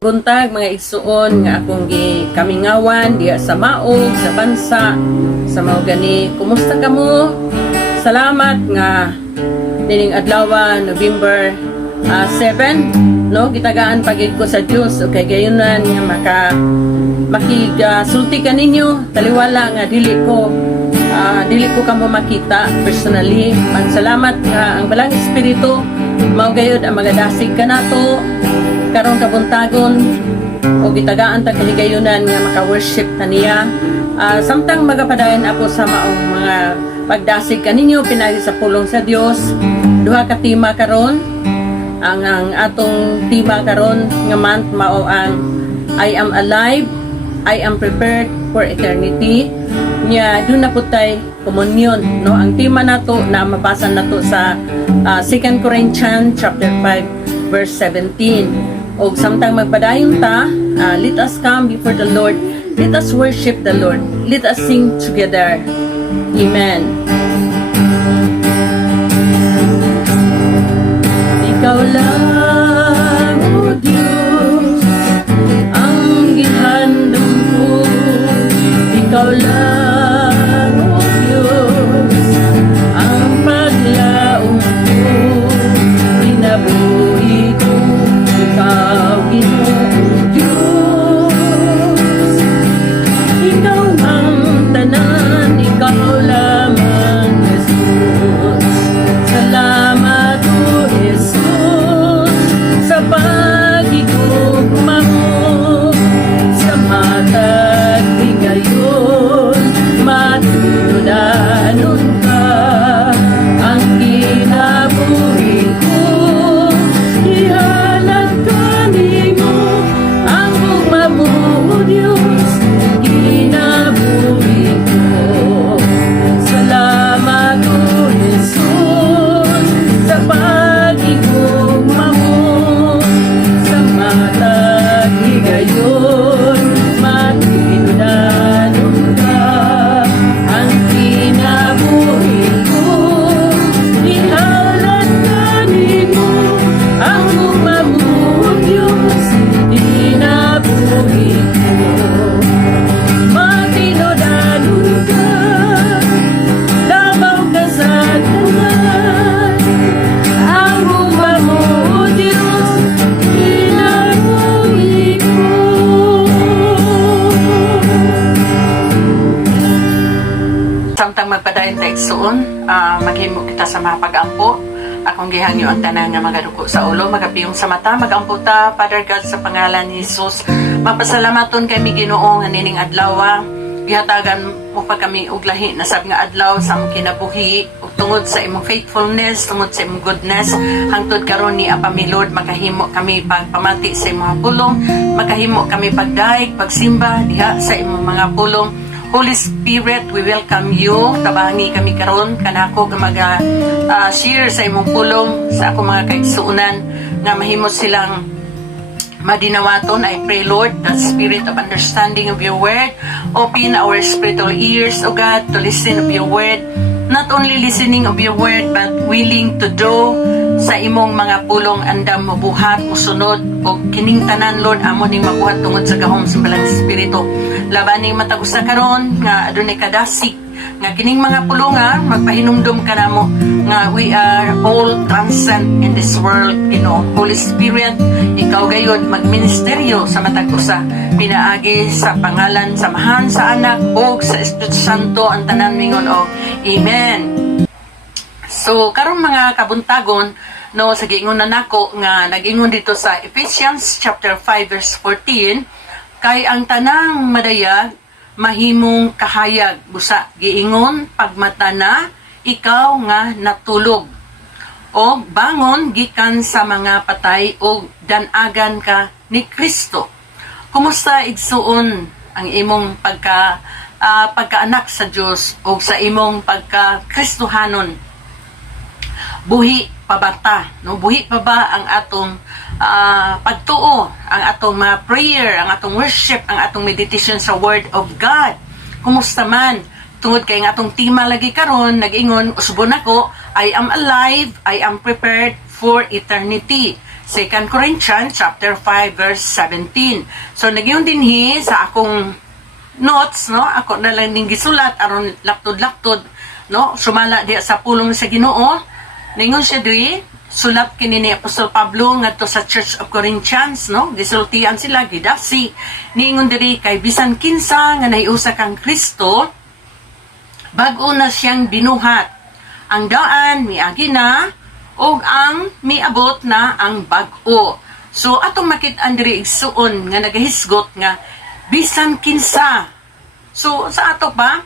Buntag mga igsuon nga akong kamingawan diya sa maog sa bansa sa mao gani. Kumusta kamo? Salamat nga dining adlaw November 7 no gitagaan pagid ko sa Dios okay gayunan nga makisulti kaninyo taliwala nga dili ko kamo makita personally. Salamat nga ang balang espiritu mao gayud ang magadasig kanato karong kabuntagon o gitagaan ta kahigayunan nga maka-worship taniya. Samtang magapadayon ako sa maong mga pagdasig kaninyo pinagi sa pulong sa Dios. Duha ka tema karon. Ang atong tema karon nga month mao ang I am alive, I am prepared for eternity. Nya dun na putay komunyon no ang tema nato na mabasa nato sa 2 Corinthians chapter 5 verse 17. O samtang magpadayon ta, let us come before the Lord. Let us worship the Lord. Let us sing together. Amen. Ikaw lang, O Diyos, ang gihandong ko. Ikaw lang, O Diyos, ang paglaong ko. Inabuhi ko. Ikaw, Ginoong Diyos, ikaw ang tanan, ikaw lamang, Jesus. Salamat, O Jesus, sa pag-igugma mo, sa matag di ngayon, matudanon ka, ang kinabuhi ko. Samtang magpadayon ta igsuon, maghimo kita sa mga pag-ampo. Akong gihangyo ang tanan nga magaduko sa ulo, magapiyong sa mata, magampo ta, Father God, sa pangalan ni Jesus. Mapasalamaton kay mi Ginoo nga nining adlaw. Gihatagan mo pa kami og lahi na sab nga adlaw sa among kinabuhi ug tungod sa imong faithfulness, tungod sa imong goodness, hangtod karon ni Apa mi Lord makahimo kami pagpamati sa imong pulong, makahimo kami pagdaig, pagsimba diha sa imong mga pulong. Holy Spirit, we welcome you. Tabangi kami karon kanako nga share sa imong pulong sa ako mga kaigsuunan nga mahimot silang madinawaton. I pray, Lord, the spirit of understanding of your word, open our spiritual ears, O God, to listen of your word. Not only listening of your word, but willing to do sa imong mga pulong andam mabuhat, musunod, o kining tanan, Lord, amo ning mabuhat tungod sa gahom sa balang espiritu. Labaning matagos sa karon nga adunay kadasig nga kining mga pulonga magpahinumdum ka namo nga we are all transcend in this world, you know. Holy Spirit, ikaw gayud magministeryo sa matag usa pinaagi sa pangalan samahan sa anak o sa Espiritu Santo ang tanan mingon og amen. So karong mga kabuntagon no sa giingon nako nga nag-ingon dito sa Ephesians chapter 5 verse 14 kay ang tanang madayag mahimong kahayag busa giingon pagmata na ikaw nga natulog o bangon gikan sa mga patay o danagan ka ni Kristo. Kumusta igsuon ang imong pagkaanak sa Dios o sa imong pagka-Kristohanon? Buhi pa ba ta? No? Buhi pa ba ang atong pagtuo, ang atong mga prayer, ang atong worship, ang atong meditation sa Word of God? Kumusta man? Tungod kay nga atong tema lagi karon nag-ingon usbon ako, I am alive, I am prepared for eternity. 2 Corinthians chapter 5 verse 17. So nagyon dinhi sa akong notes, no, ako na lang ning gisulat aron laktod-laktod, no, sumala diya sa pulong sa Ginoo. Ningon siya diri, sulat kini ni Apostol Pablo ngadto sa Church of Corinthians, no, gisultian sila gidasi. Ningon diri kay bisan kinsa nga nahiusa kang Kristo, bag-o na siyang binuhat. Ang daan miagi na ug ang miabot na ang bag-o. So atong makit-an diri igsuon nga nagahisgot nga bisan kinsa. So sa ato pa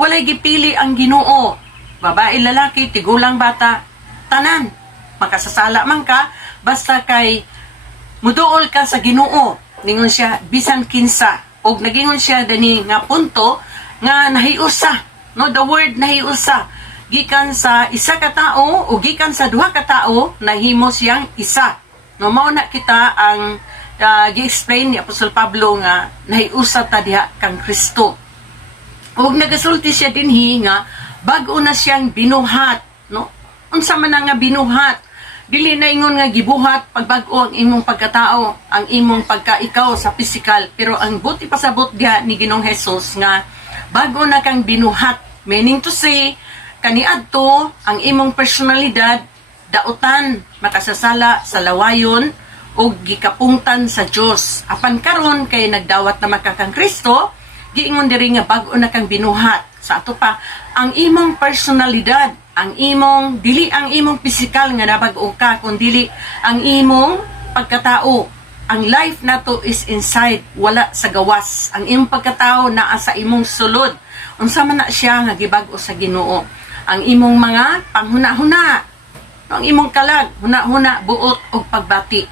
walay gipili ang Ginoo. Babae, lalaki, tigulang, bata, tanan. Makasasala man ka basta kay muduol ka sa Ginoo. Ningon siya bisan kinsa. Og nagingon siya dani nga punto nga nahiusa. No, the word nahiusa gikan sa isa ka tao o gikan sa duha ka tao nahimo siyang isa. No, mao na kita ang gi-explain ni Apostol Pablo nga nahiusa ta diha kang Kristo. Og nagasulti siya dinhi nga bag-o na siyang binuhat, no? Unsa man nga binuhat? Dili na ingon nga gibuhat pagbag-o ang imong pagkatao, ang imong pagkaikaw sa pisikal, pero ang buti pasabot diha ni Ginoong Hesus nga bag-o na kang binuhat, meaning to say kaniadto ang imong personalidad dautan makasasala sa lawayon o gikapungtan sa Dios. Apan karon kay nagdawat na makakang Kristo, giingon diri nga bag-o na kang binuhat. Sa ato pa ang imong personalidad, ang imong dili ang imong pisikal nga nabag-o ka, kundi ang imong pagkatao. Ang life nato is inside, wala sa gawas. Ang imong pagkatao naa sa imong sulod. Unsa man na siya nga gibag-o sa Ginoo. Ang imong mga panghuna-huna, ang imong kalag, huna-huna, buot o pagbati.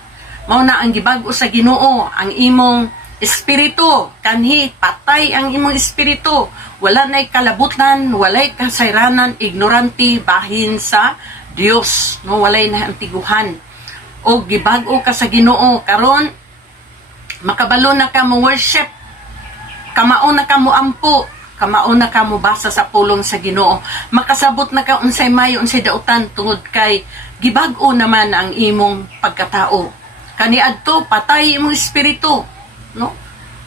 Mao na ang gibag-o sa Ginoo, ang imong espiritu, kanhi, patay ang imong espiritu. Wala na'y kalabutan, walay kasayranan, ignorante, bahin sa Dios. No, walay na antiguhan. O gibag-o ka sa Ginoo, karon makabalo na ka mo worship, kamao na ka mo ampo, kamao na ka mo basa sa pulong sa Ginoo. Makasabot na ka unsay mayo unsay dautan tungod kay gibag-o naman ang imong pagkatao. Kaniadto patay imong espiritu, no?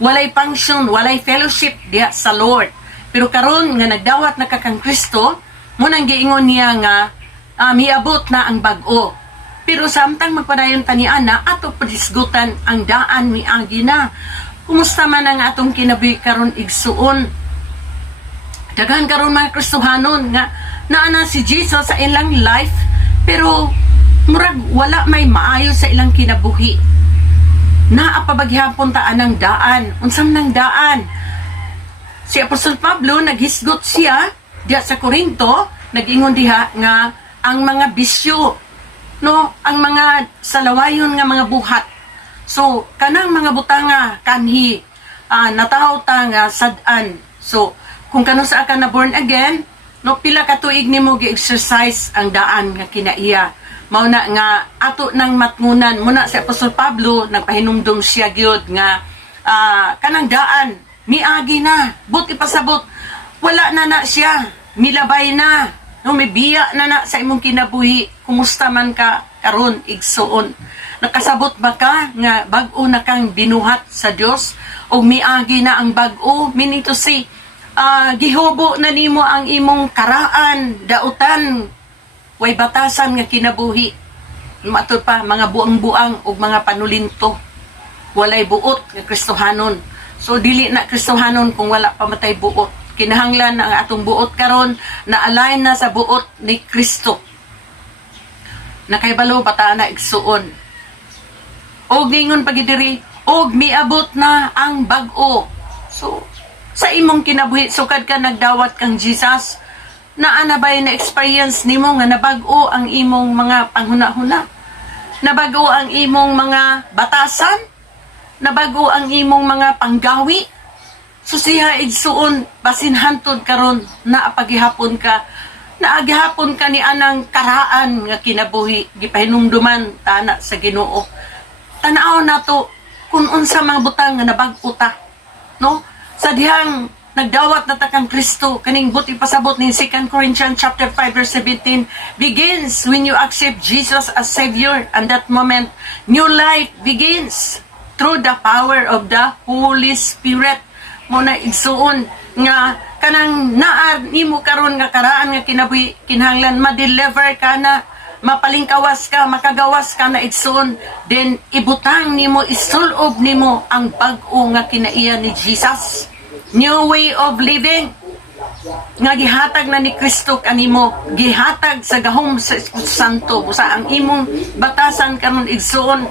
Walay function, walay fellowship diha sa Lord. Pero karon nga nagdawat na ka kang Kristo, mo nang giingon niya nga miabot na ang bag-o. Pero samtang magpadayon tanian na ato padisgutan ang daan miagi na. Kumusta man ang atong kinabuhi karon igsuon? Daghan karon mga Kristohanon nga naana si Jesus sa ilang life pero murag wala may maayo sa ilang kinabuhi. Naapabaghapon taan ang daan. Unsam nang daan? Si Apostol Pablo naghisgot siya diha sa Korinto, nag-ingon diha nga ang mga bisyo, no, ang mga salawayon nga mga buhat. So kanang mga butanga kanhi natahaw ta nga sad-an. So kung kano sa ka na born again, no, pila ka tuig nimo gi-exercise ang daan nga kinaiya. Mao na nga ato nang matngunan muna si Apostol Pablo nagpahinumdum siya gyud nga kanang daan miagi na, buti pasabot wala na siya, milabay na, no, may biya na sa imong kinabuhi. Kumusta man ka karon igsuon? Nakasabot ba ka nga bag-o na kang binuhat sa Dios o miagi na ang bag-o? Meaning to say gihubo na nimo ang imong karaan, dautan, way batasan nga kinabuhi. Matud pa, mga buang-buang o mga panulinto. Walay buot nga Kristohanon. So, dili na Kristohanon kung wala pamatay buot. Kinahanglan ang atong buot karon na align na sa buot ni Kristo. Nakaibalo bata na igsuon. Og ningon pagidiri, og miabot na ang bag-o. So, sa imong kinabuhi, sukad ka nagdawat kang Jesus, naa ba na experience nimo nga nabag-o ang imong mga panghuna-huna? Nabago ang imong mga batasan? Nabago ang imong mga panggawi? So siya igsuon, basin hantod karon naapagihapon ka. Naagihapon ka ni anang karaan nga kinabuhi, gipahinumduman tana sa Ginoo. Tanaw nato kung unsa mga butang nga nabag-o ta, no? Sa dihang nagdawat na ta kang Kristo, kaning buti pasabot ni 2 Corinthians chapter 5 verse 17 begins when you accept Jesus as Savior, and that moment new life begins through the power of the Holy Spirit. Muna igsuon nga kanang naa nimo karon nga karaan nga kinabuhi kinahanglan ma-deliver ka na, mapalingkawas ka, makagawas ka na igsoon, then ibutang nimo, isulob nimo ang bag-o nga kinaiya ni Jesus. New way of living nga gihatag na ni Kristo kanimo, gihatag sa gahom sa Espiritu Santo. Busa ang imong batasan karon igsoon,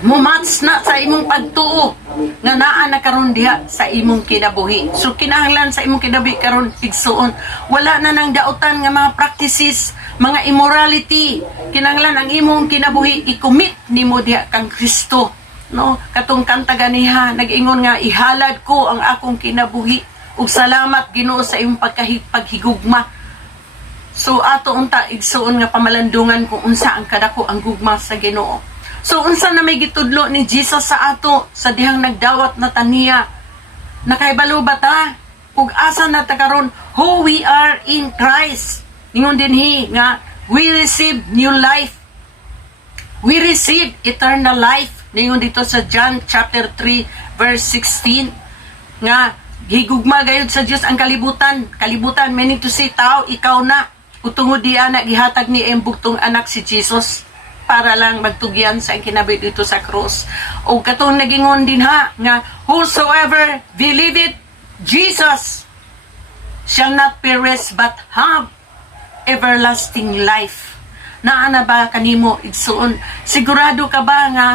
mumats na sa imong pagtuo nga naa na karon diha sa imong kinabuhi. So kinahanglan sa imong kinabuhi karon igsoon, wala na nang dautan nga mga practices, mga immorality. Kinahanglan ang imong kinabuhi i-commit nimo diha kang Kristo, no? Katong kanta ganiha nag-ingon nga, ihalad ko ang akong kinabuhi ug salamat Ginoo sa imong paghigugma. So ato unta igsuon nga pamalandungan kung unsa ang kadako ang gugma sa Ginoo. So unsa na may gitudlo ni Jesus sa ato sa dihang nagdawat na taniya, nakaibalo ba ta ug asa na ta karon who we are in Christ? Ningon dinhi nga we receive new life, we receive eternal life. Ningon dito sa John chapter 3 verse 16 nga gigugma gayud sa Dios ang kalibutan. Kalibutan meaning to say tao, ikaw na. Utungod di anak gihatag ni embugtong anak si Jesus para lang magtugyan sa kinabuhi dito sa cross. O katong nagingon din ha nga whosoever believeth Jesus shall not perish but have everlasting life. Naa na ba kanimo igsuon? Sigurado ka ba nga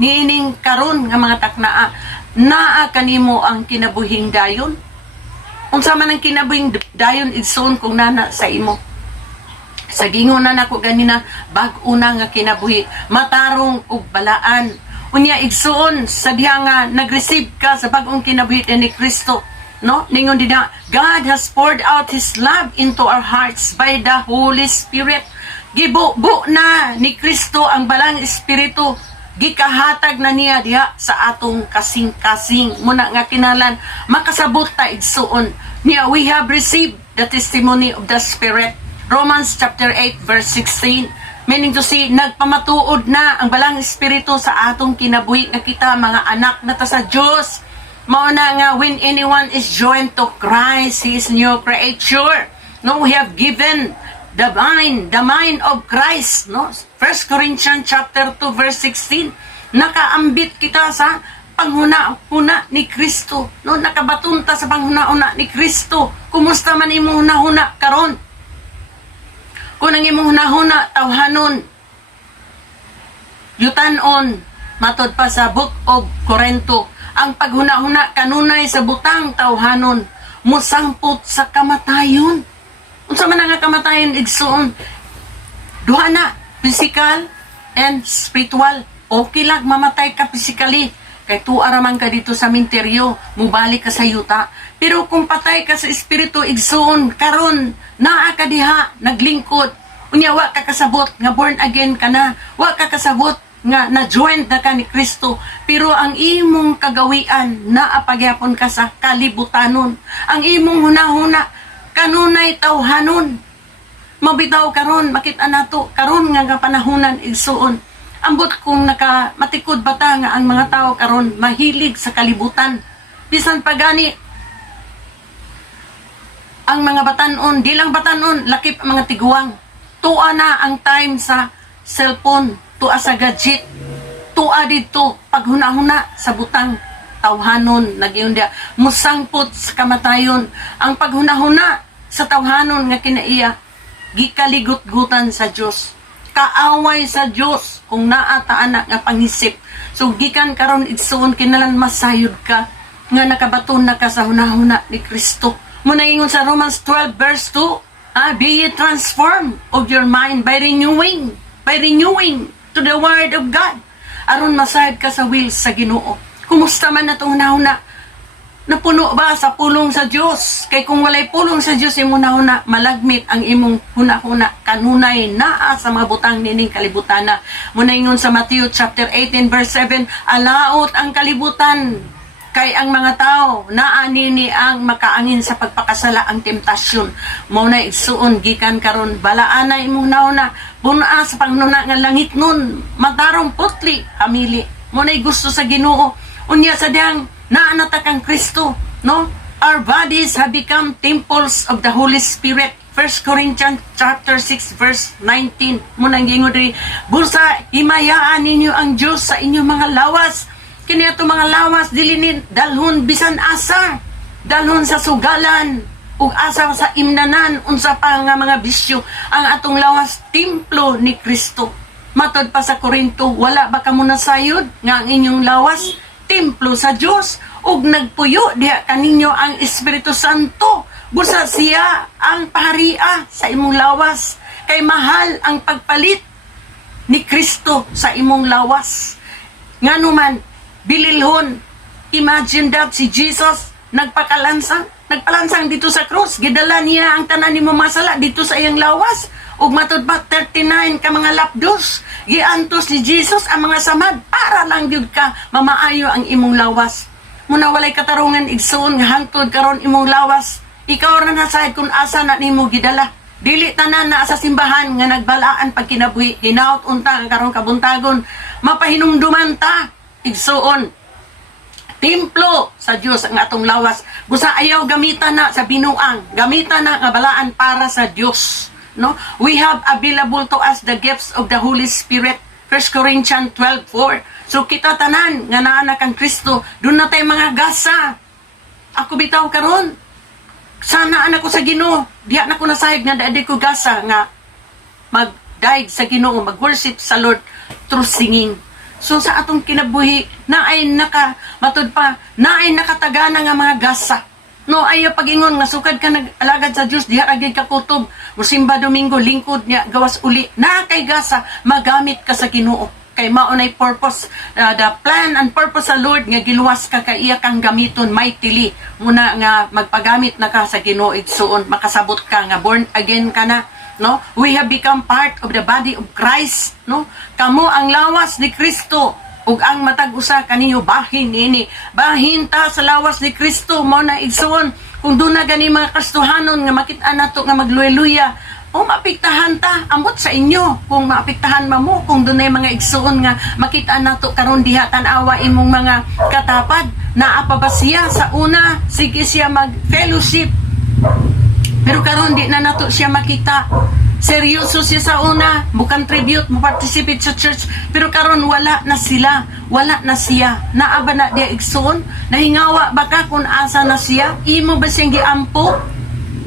niining karon nga mga taknaa naa kanimo ang kinabuhing dayon? Unsa man ang kinabuhing dayon igsoon kung nana sa imo? Sa gingon na nako ganina, bag-o na nga kinabuhi, matarong ug balaan. Unya igsoon sa diha nga nag-receive ka sa bag-ong kinabuhi ni Kristo, no? Ningon dina, God has poured out His love into our hearts by the Holy Spirit. Gibubo na ni Kristo ang balang Espiritu, gikahatag na niya diha sa atong kasing-kasing. Muna nga kinalan makasabot ta igsuon niya, we have received the testimony of the Spirit. Romans chapter 8 verse 16, meaning to say nagpamatuod na ang balang Espiritu sa atong kinabuhi nga kita mga anak na ta sa Dios. Mao na nga when anyone is joined to Christ, he is new creature. No, we have given the mind of Christ, no? 1 Corinthians chapter 2 verse 16. Nakaambit kita sa panghuna-huna ni Kristo, no? Nakabatunta sa panghuna-huna ni Kristo. Kumusta man imong huna-huna karon? Kung ang imong huna-huna tawhanon, yutanon, matod pa sa Book of Corinto, ang paghuna-huna kanunay sa butang tawhanon, musangpot sa kamatayon. Unsa man nga kamatayon igsuon? Duha na, physical and spiritual. Okay lang mamatay ka physically, kay tuara man ka dito sa minteryo, mubalik ka sa yuta. Pero kung patay ka sa espiritu igsuon, karon naa ka diha naglingkod. Unya wa ka kasabot nga born again ka na, wa ka kasabot nga na-joined na ka ni Kristo, pero ang imong kagawian naapagyapon ka sa kalibutanon. Ang imong hunahuna kanunay tawhanon. Mabitaw karon, makita nato karon nga panahonan igsuon. Ambot kung matikod bata nga ang mga tao karon mahilig sa kalibutan. Bisan pagani ang mga batanon, di lang batanon, lakip ang mga tiguang. Tua na ang time sa cellphone, tua sa gadget, tua dito paghuna-huna sa butang tawhanon. Nagyon dia musangpot sa kamatayon. Ang paghuna-huna sa tawhanon nga kinaiya, gikaligot-gutan sa Dios, kaaway sa Dios kung naataan na nga pangisip. So gikan karon igsuon kinalan masayod ka nga nakabaton na ka sa hunahuna ni Kristo. Muna ingon sa Romans 12 verse 2, be ye transformed of your mind by renewing to the word of God, aron masayod ka sa will sa Ginoo. Kumusta man na itong hunahuna? Napuno ba sa pulong sa Dios? Kay kung walay pulong sa Dios imong hunahuna, malagmit ang imong hunahuna kanunay naa sa mga butang nining kalibutana. Muna ingon sa Matthew chapter 18 verse 7, alaot ang kalibutan Kay ang mga tao naanini ang makaangin sa pagpakasala ang temptasyon. Mao na igsuon gikan karon balaan na imong nauna buna sa pangnuna nga langit nun matarong putli hamili. Mao na gusto sa Ginoo. Unya sa diyang naanata kang Kristo, no? Our bodies have become temples of the Holy Spirit. 1 Corinthians chapter 6 verse 19. Munang gingon diri, busa himayaan ninyo ang Dios sa inyong mga lawas. Kini ato mga lawas dili ni dalhon bisan asa, dalhon sa sugalan ug asa sa imnanan unsa pa nga mga bisyo. Ang atong lawas templo ni Kristo. Matod pa sa Korinto, wala ba kamo nasayod nga ang inyong lawas templo sa Dios ug nagpuyo diha kaninyo ang Espiritu Santo. Busa siya ang pahariya sa imong lawas. Kay mahal ang pagpalit ni Kristo sa imong lawas. Nganuman bililhon, imagine that si Jesus nagpalansang dito sa krus. Gidala niya ang tanan ni masala dito sa iyang lawas. Ug matod pa 39 ka mga lapdos. Giantos ni Jesus ang mga samad para lang gyud ka mamaayo ang imong lawas. Muna walay katarungan igsuon nga hangtod karon imong lawas. Ikaw ra nasayad kung asa na nimo gidala. Dili tanan na sa simbahan nga nagbalaan pag kinabuhi, hinaut unta ang karon kabuntagon. Mapahinumduman ta igsuon templo sa Dios ang atong lawas. Busa ayaw gamitan na sa binuang, gamitan na nga balaan para sa Dios, no? We have available to us the gifts of the Holy Spirit. 1 Corinthians 12:4. So kita tanan nga naa na kang Kristo, dun na tay mga gasa. Ako bitaw karon sana anak ko sa Ginoo, diha na ko nasayod nga dadi ko gasa nga magdaig sa Ginoo, mag-worship sa Lord through singing. So sa atong kinabuhi, naay nakatagana nga mga gasa. No, ayo pagingon nga sukad ka nag-alagad sa Dios, diha ra gyud ka kutob. Musimba Domingo lingkod niya gawas uli. Na kay gasa magamit ka sa Ginoo. Kay mao nay purpose, the plan and purpose sa Lord nga giluwas ka kay iya kang gamiton mightily. Muna nga magpagamit na ka sa Ginoo igsuon, makasabot ka nga born again ka na. No, we have become part of the body of Christ, no? Kamo ang lawas ni Kristo ug ang matag usa kaniyo bahin nini. Bahin ta sa lawas ni Kristo mo na igsuon. Kung doon na gani mga kastuhanon nga makita nato nga magluya-luya, o maapektahan ta ambot sa inyo. Kung maapektahan mo kung doon na mga igsuon nga makita nato karon diha tan-awa imong mga katapad, naa pa ba siya sa una? Sige siya mag-fellowship. Pero karon di na nato siya makita. Seryoso siya sa una, bukan tribute, mo participate sa church. Pero karon wala na sila, wala na siya. Naa ba na dia igsoon? Nahingawa ba ka kung asa na siya? Imo ba siyang giampo?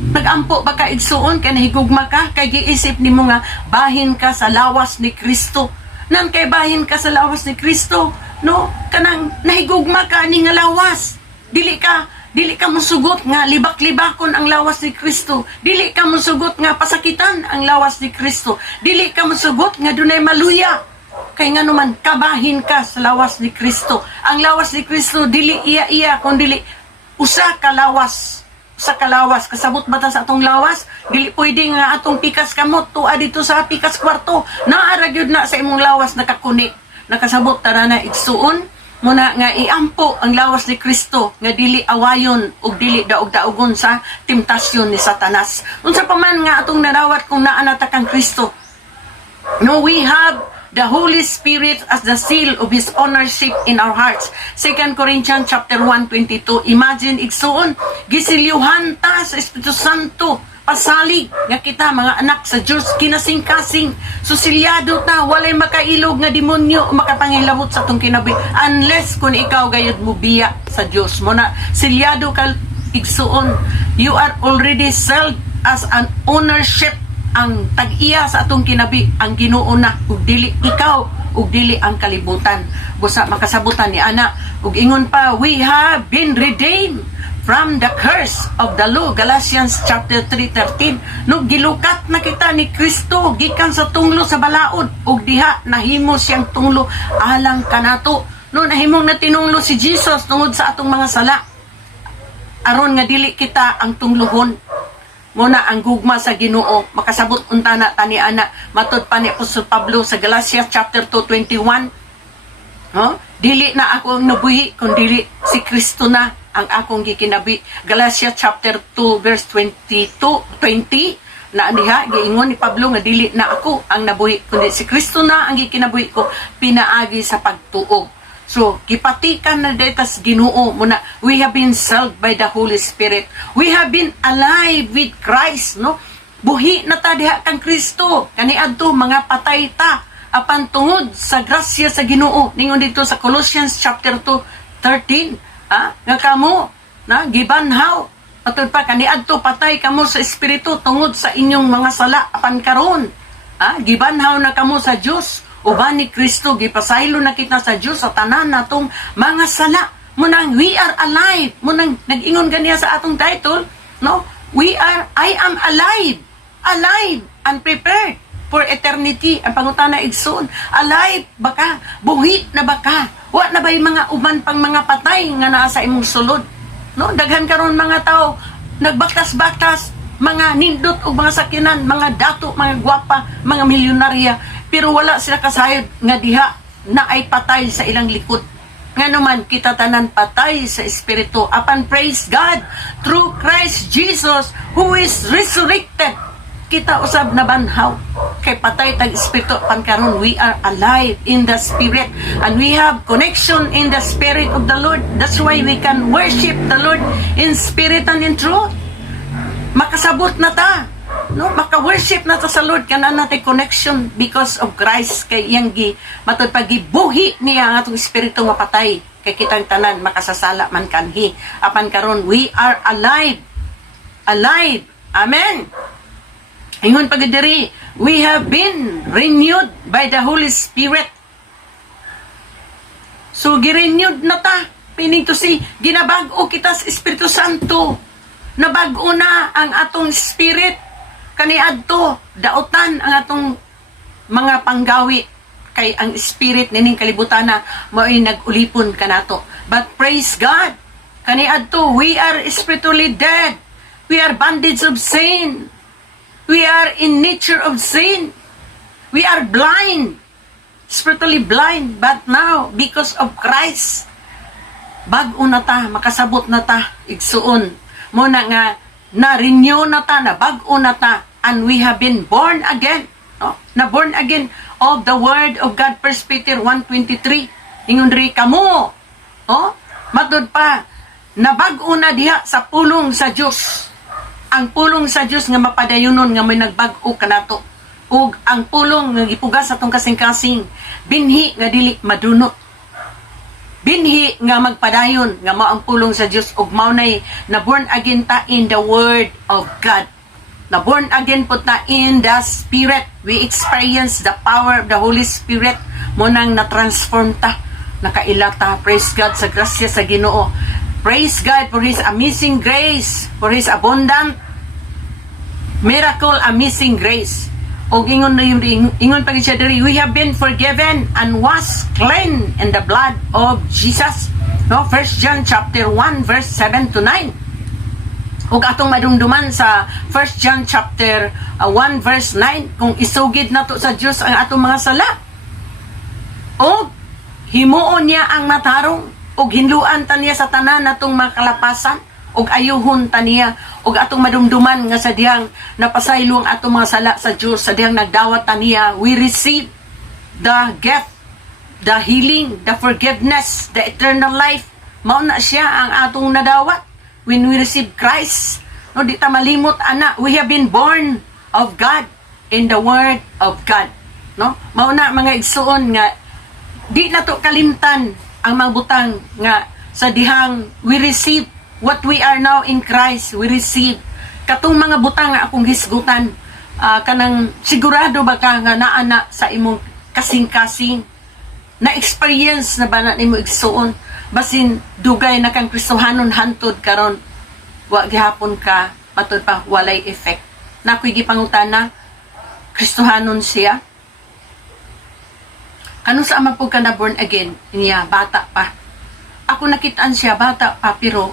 Nagampo ba ka igsoon? Kaya nahigugma ka? Kay giisip nimo nga bahin ka sa lawas ni Kristo. Nang kay bahin ka sa lawas ni Kristo, no? Kanang nahigugma ka ni nga lawas. Dili ka musugot nga libak-libakon ang lawas ni Kristo. Dili ka musugot nga pasakitan ang lawas ni Kristo. Dili ka musugot nga dunay maluya. Kay nga naman kabahin ka sa lawas ni Kristo. Ang lawas ni Kristo dili iya-iya kundi usa ka lawas. Usa ka lawas. Kasabot ba ta sa atong lawas? Dili pwede nga atong pikas kamot tuwa dito sa pikas kwarto. Naara gyud na sa imong lawas nakakuni. Nakasabot ta na igsuon. Muna nga iampo ang lawas ni Kristo nga dili awayon ug dili daog-daogon sa temptasyon ni Satanas. Unsa pa man nga atong narawat kung naa nata kang Kristo. No, we have the Holy Spirit as the seal of His ownership in our hearts. 2 Corinthians chapter 1:22. Imagine igsuon, gisilyuhan ta sa Espiritu Santo. Pasalig nga kita mga anak sa Diyos kinasing-kasing susilyado ta walay makailog nga demonyo makapangilabot sa tong kinabuhi unless kung ikaw gayud mo biya sa Diyos mo na silyado ka igsuon. You are already sold as an ownership. Ang tag-iya sa atong kinabi ang Ginoo na ug dili ikaw ug dili ang kalibutan. Busa makasabutan ni ana ug ingon pa, we have been redeemed from the curse of the law. Galatians chapter 3:13. No, gilukat na kita ni Kristo gikan sa tunglo sa balaod ug diha nahimo siyang tunglo alang kanato. No, nahimong natinunglo si Jesus tungod sa atong mga sala. Aron nga dili kita ang tunglohon. Muna ang gugma sa Ginoo makasabot unta na tani ana matud pa ni Apostol Pablo sa Galatians chapter 2:21. Dili na ako ang nabuhi kung dili si Kristo na ang akong gikinabuhi. Galatia chapter 2 verse 20 na niha giingon ni Pablo nga dili na ako ang nabuhi kundi si Kristo na ang gikinabuhi ko pinaagi sa pagtuo. So gipatikan na detas Ginoo muna, we have been sealed by the Holy Spirit, we have been alive with Christ, no? Buhi na ta diha kang Kristo kaniadto mga patay ta apan tungod sa grasya sa Ginoo. Ningon dito sa Colossians chapter 2:13, nga kamo na gibanhaw atud pa kaniadto patay kamo sa espiritu tungod sa inyong mga sala apan karon gibanhaw na kamo sa Dios uban ni Kristo, gipasaylo na kita sa Dios sa tanan natong mga sala. Munang we are alive, munang nag-ingon ganiya sa atong title, no? I am alive and prepared for eternity. Ang pangutana igsoon, alive baka, buhi na baka, wa na ba'y mga uban pang mga patay nga naa sa imong sulod, no? Daghan karon mga tao nagbakas-bakas, mga nindot o mga sakinan, mga dato, mga gwapa, mga milyonarya, pero wala sila kasayod nga diha na ay patay sa ilang likod. Nga naman kita tanan patay sa espiritu apan praise God through Christ Jesus who is resurrected. Kita usab na banhaw kay patay tag espiritu pan karon we are alive in the spirit and we have connection in the spirit of the Lord. That's why we can worship the Lord in spirit and in truth. Makasabot na ta, no? Maka-worship na ta sa Lord kana natin connection because of Christ kay iyang matud pagibuhi niya ang atong espiritu nga patay kay kitang tanan makasasala man kanhi apan karon we are alive. Amen. Ingon pagdiri, we have been renewed by the Holy Spirit. So gi-renewed na ta, meaning to say ginabag-o kita sa Espiritu Santo. Nabag-o na ang atong spirit kaniadto daotan ang atong mga panggawi kay ang spirit nining kalibutan na mao'y nag-ulipon kanato. But praise God, kaniadto we are spiritually dead, we are bondage of sin, we are in nature of sin, we are blind, spiritually blind. But now because of Christ, bag-o na ta, makasabot na ta igsuon muna nga na-renew na ta, na bag-o na ta, and we have been born again, no? Na born again of the Word of God. 1 Peter 1:23 ingon ri kamo, matud pa na bag-o na diha sa pulong sa Dios. Ang pulong sa Dios nga mapadayunon nga may nagbag-o kanato, ug ang pulong nga gipugas atong kasing-kasing binhi nga dili madunot, binhi nga magpadayon nga mao ang pulong sa Dios, ug mao nay na born again ta in the Word of God. Na born again po ta in the Spirit. We experience the power of the Holy Spirit. Mo nang na-transform ta, nakailata. Praise God sa grasya sa Ginoo. Praise God for His amazing grace, for His abundant miracle, amazing grace. O ingon pag siya diri, we have been forgiven and was cleansed in the blood of Jesus. No, 1 John chapter 1 verse 7 to 9. Ug atong madumduman sa 1 John chapter 1 verse 9, kung isugid nato sa Dios ang atong mga sala, o himuon niya ang matarong, ug hinluan ta niya sa tanan natong mga kalapasan, ug ayuhon ta niya, ug atong madumduman nga sa diyang napasaylo ang atong mga sala sa Dios, sa diyang nagdawat ta niya, we receive the gift, the healing, the forgiveness, the eternal life. Mao na siya ang atong nadawat when we receive Christ. No, di ta malimot ana, we have been born of God in the Word of God. No, mao na mga igsuon nga di na to kalimtan ang mga butang nga sa dihang we receive what we are now in Christ. We receive katong mga butang nga akong hisgutan, kanang sigurado ba ka nga naana sa imong kasing-kasing na experience na ba na nimo igsuon basin dugay na kang Kristohanon hantod karon, wa gihapon ka matud pa walay effect. Nakoy gipangutana, Kristohanon siya? Kano sa man po ka na born again? Niya, bata pa. Ako nakitaan siya, bata pa, pero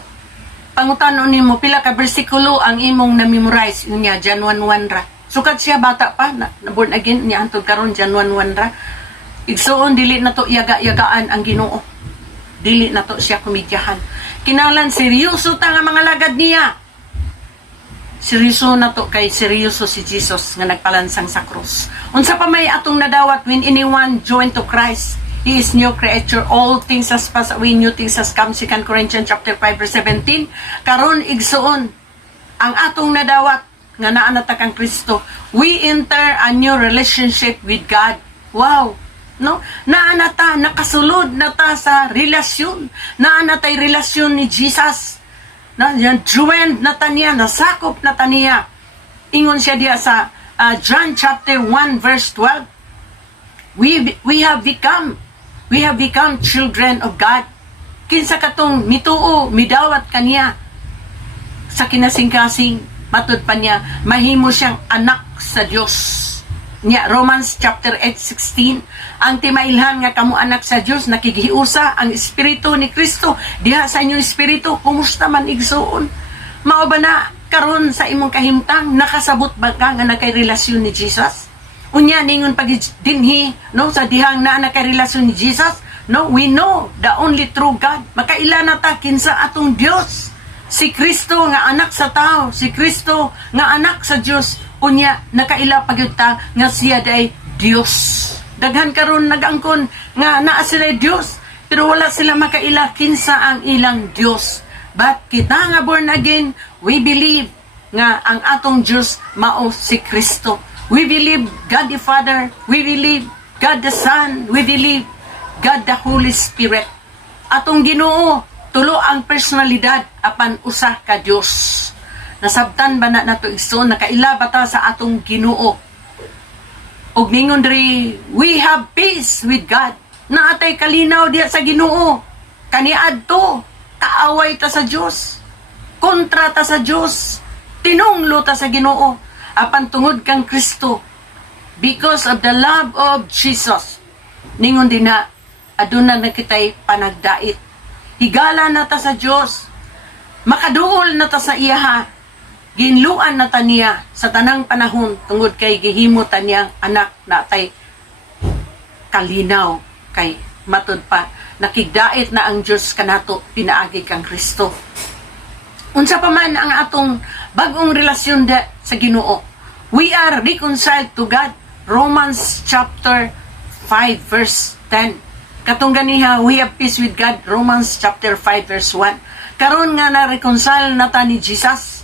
pangutanon nimo pila ka bersikulo ang imong na-memorize niya, John 1:1 ra. Sukat siya, bata pa, na born again, niya antod karon John 1:1 ra. Igsuon, dili na to yaga-yagaan ang Ginoo. dili na to siya komedyahan. Kinahanglan seryoso ta nga mga lagad niya. Seryoso na to kay seryoso si Jesus nga nagpalansang sa krus. Unsa pa may atong nadawat when anyone join to Christ, he is new creature. All things has passed away, new things has come. 2 Corinthians chapter 5 verse 17. Karon igsuon ang atong nadawat nga naa na ta kang Kristo. We enter a new relationship with God. Wow. No? Naa na ta, nakasulod na ta sa relasyon. Naa na tay relasyon ni Jesus. Na yan joined na ta niya, nasakop na ta niya. Ingon siya diya sa John chapter 1 verse 12. We have become children of God. Kinsa katong mituo, midawat kaniya sa kinasing-kasing, matud pa niya, mahimo siyang anak sa Dios. Nya Romans chapter 8:16, ang timailhan nga kamo anak sa Dios, nakigiusa ang espiritu ni Kristo diha sa inyong espiritu. Kumusta man igsuon? Mao ba na karon sa imong kahimtang nakasabot ba ka nga nakay relasyon ni Jesus? Unya ningon pag dinhi no sa dihang na nakay relasyon ni Jesus, no, we know the only true God. Makaila na ta kinsa atong Dios. Si Kristo nga anak sa tao, si Kristo nga anak sa Dios. Unya nakaila pagyud ta nga siya day Dios. Daghan karon nagangkon nga naa sila Dios, pero wala sila makaila kinsa ang ilang Dios. But kita nga born again, we believe nga ang atong Dios mao si Kristo. We believe God the Father, we believe God the Son, we believe God the Holy Spirit. Atong Ginoo tulo ang personalidad apan usa ka Dios. Nasabtan ba na nato igsoon, nakaila ba ta sa atong Ginoo? Og ningon diri, we have peace with God. Naatay kalinaw diya sa Ginoo. Kaniadto, kaaway ta sa Dios. Kontra ta sa Dios. Tinunglo ta sa Ginoo. Apan tungod kang Kristo. Because of the love of Jesus. Ningon din na, aduna na kitay panagdait. Higala na ta sa Dios. Makaduol na ta sa iyaha. Ginluan na ta niya sa tanang panahon tungod kay gihimo ta niyang anak na tay kalinaw kay matud pa nakigdait na ang Dios kanato pinaagi kang Kristo. Unsa pa man ang atong bag-ong relasyon sa Ginoo, we are reconciled to God. Romans chapter 5 verse 10. Katong ganiha, we have peace with God. Romans chapter 5 verse 1. Karon nga na reconcile na ta ni Jesus,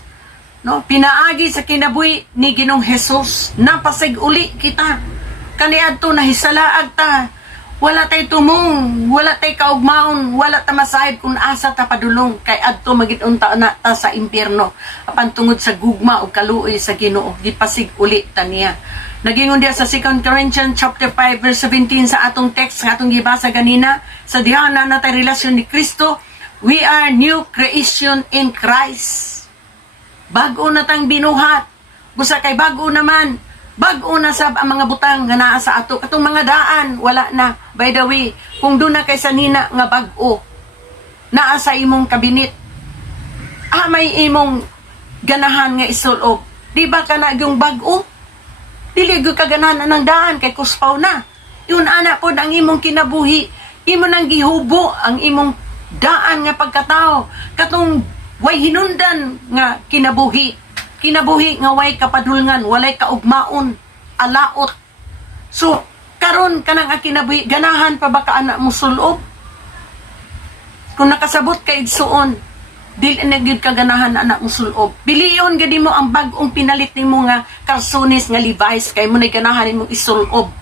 no, pinaagi sa kinabuhi ni Ginong Hesus, napasig uli kita. Kaniadto nahisalaag ta. Wala tay tumong, wala tay kaugmaon, wala ta masayib kung asa ta padulong kay adto magitunta na ta sa impyerno. Apan tungod sa gugma o kaluoy sa Ginoo, gipasig uli ta niya. Nagingon diya sa 2 Corinthians chapter 5 verse 17 sa atong text nga atong gibasa ganina, sa diha na natay relasyon ni Kristo, we are new creation in Christ. Bago na tang binuhat. Gusa kay bago naman. Bago na sab ang mga butang nga naa sa ato. Katong mga daan, wala na. By the way, kung doon na kay sanina nga bago, naa sa imong kabinet, may imong ganahan nga isulob. Di ba ka na yung bago? Dili gyud ka ganahan ng daan kay kuspaw na. Yun anak po ang imong kinabuhi. Imo nang gihubo ang imong daan nga pagkatao. Katong way hinundan nga kinabuhi. Kinabuhi nga way kapadulngan, walay kaugmaon, alaot. So, karon kanang kinabuhi, ganahan pa ba ka anak mo sulob? Kung nakasabot ka igsuon, dili na gyud ka ganahan anak mo sulob. Biliyon gadi mo ang bag-ong pinalit nimo nga kalsones nga Levi's kay mo na ganahan nimo isulob.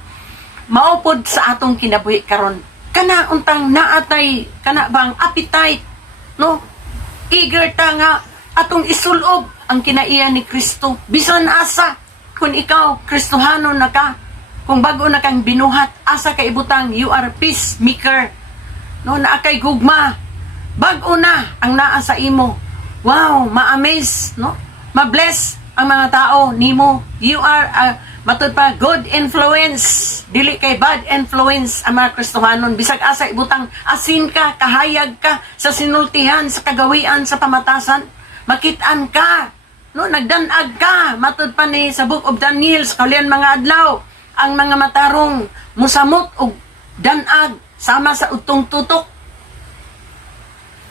Maupod sa atong kinabuhi karon. Kana untang naatay kana bang appetite, no? Eager ta nga atong isulob ang kinaiya ni Kristo. Bisan asa, kung ikaw, Kristohano na ka, kung bago na kang binuhat, asa ka ibutang, you are peacemaker. No, na kay gugma. Bago na ang naa sa imo. Wow, ma-amaze, no? Ma-bless ang mga tao nimo. You are matud pa good influence. Dili kay bad influence ang mga Kristohanon. Bisag asa ibutang asin ka, kahayag ka sa sinultihan, sa kagawian, sa pamatasan. Makitaan ka, no, nagdanag ka, matud pa ni sa Book of Daniel, sa kaulian mga adlaw, ang mga matarong musamot og danag sama sa utong tutok.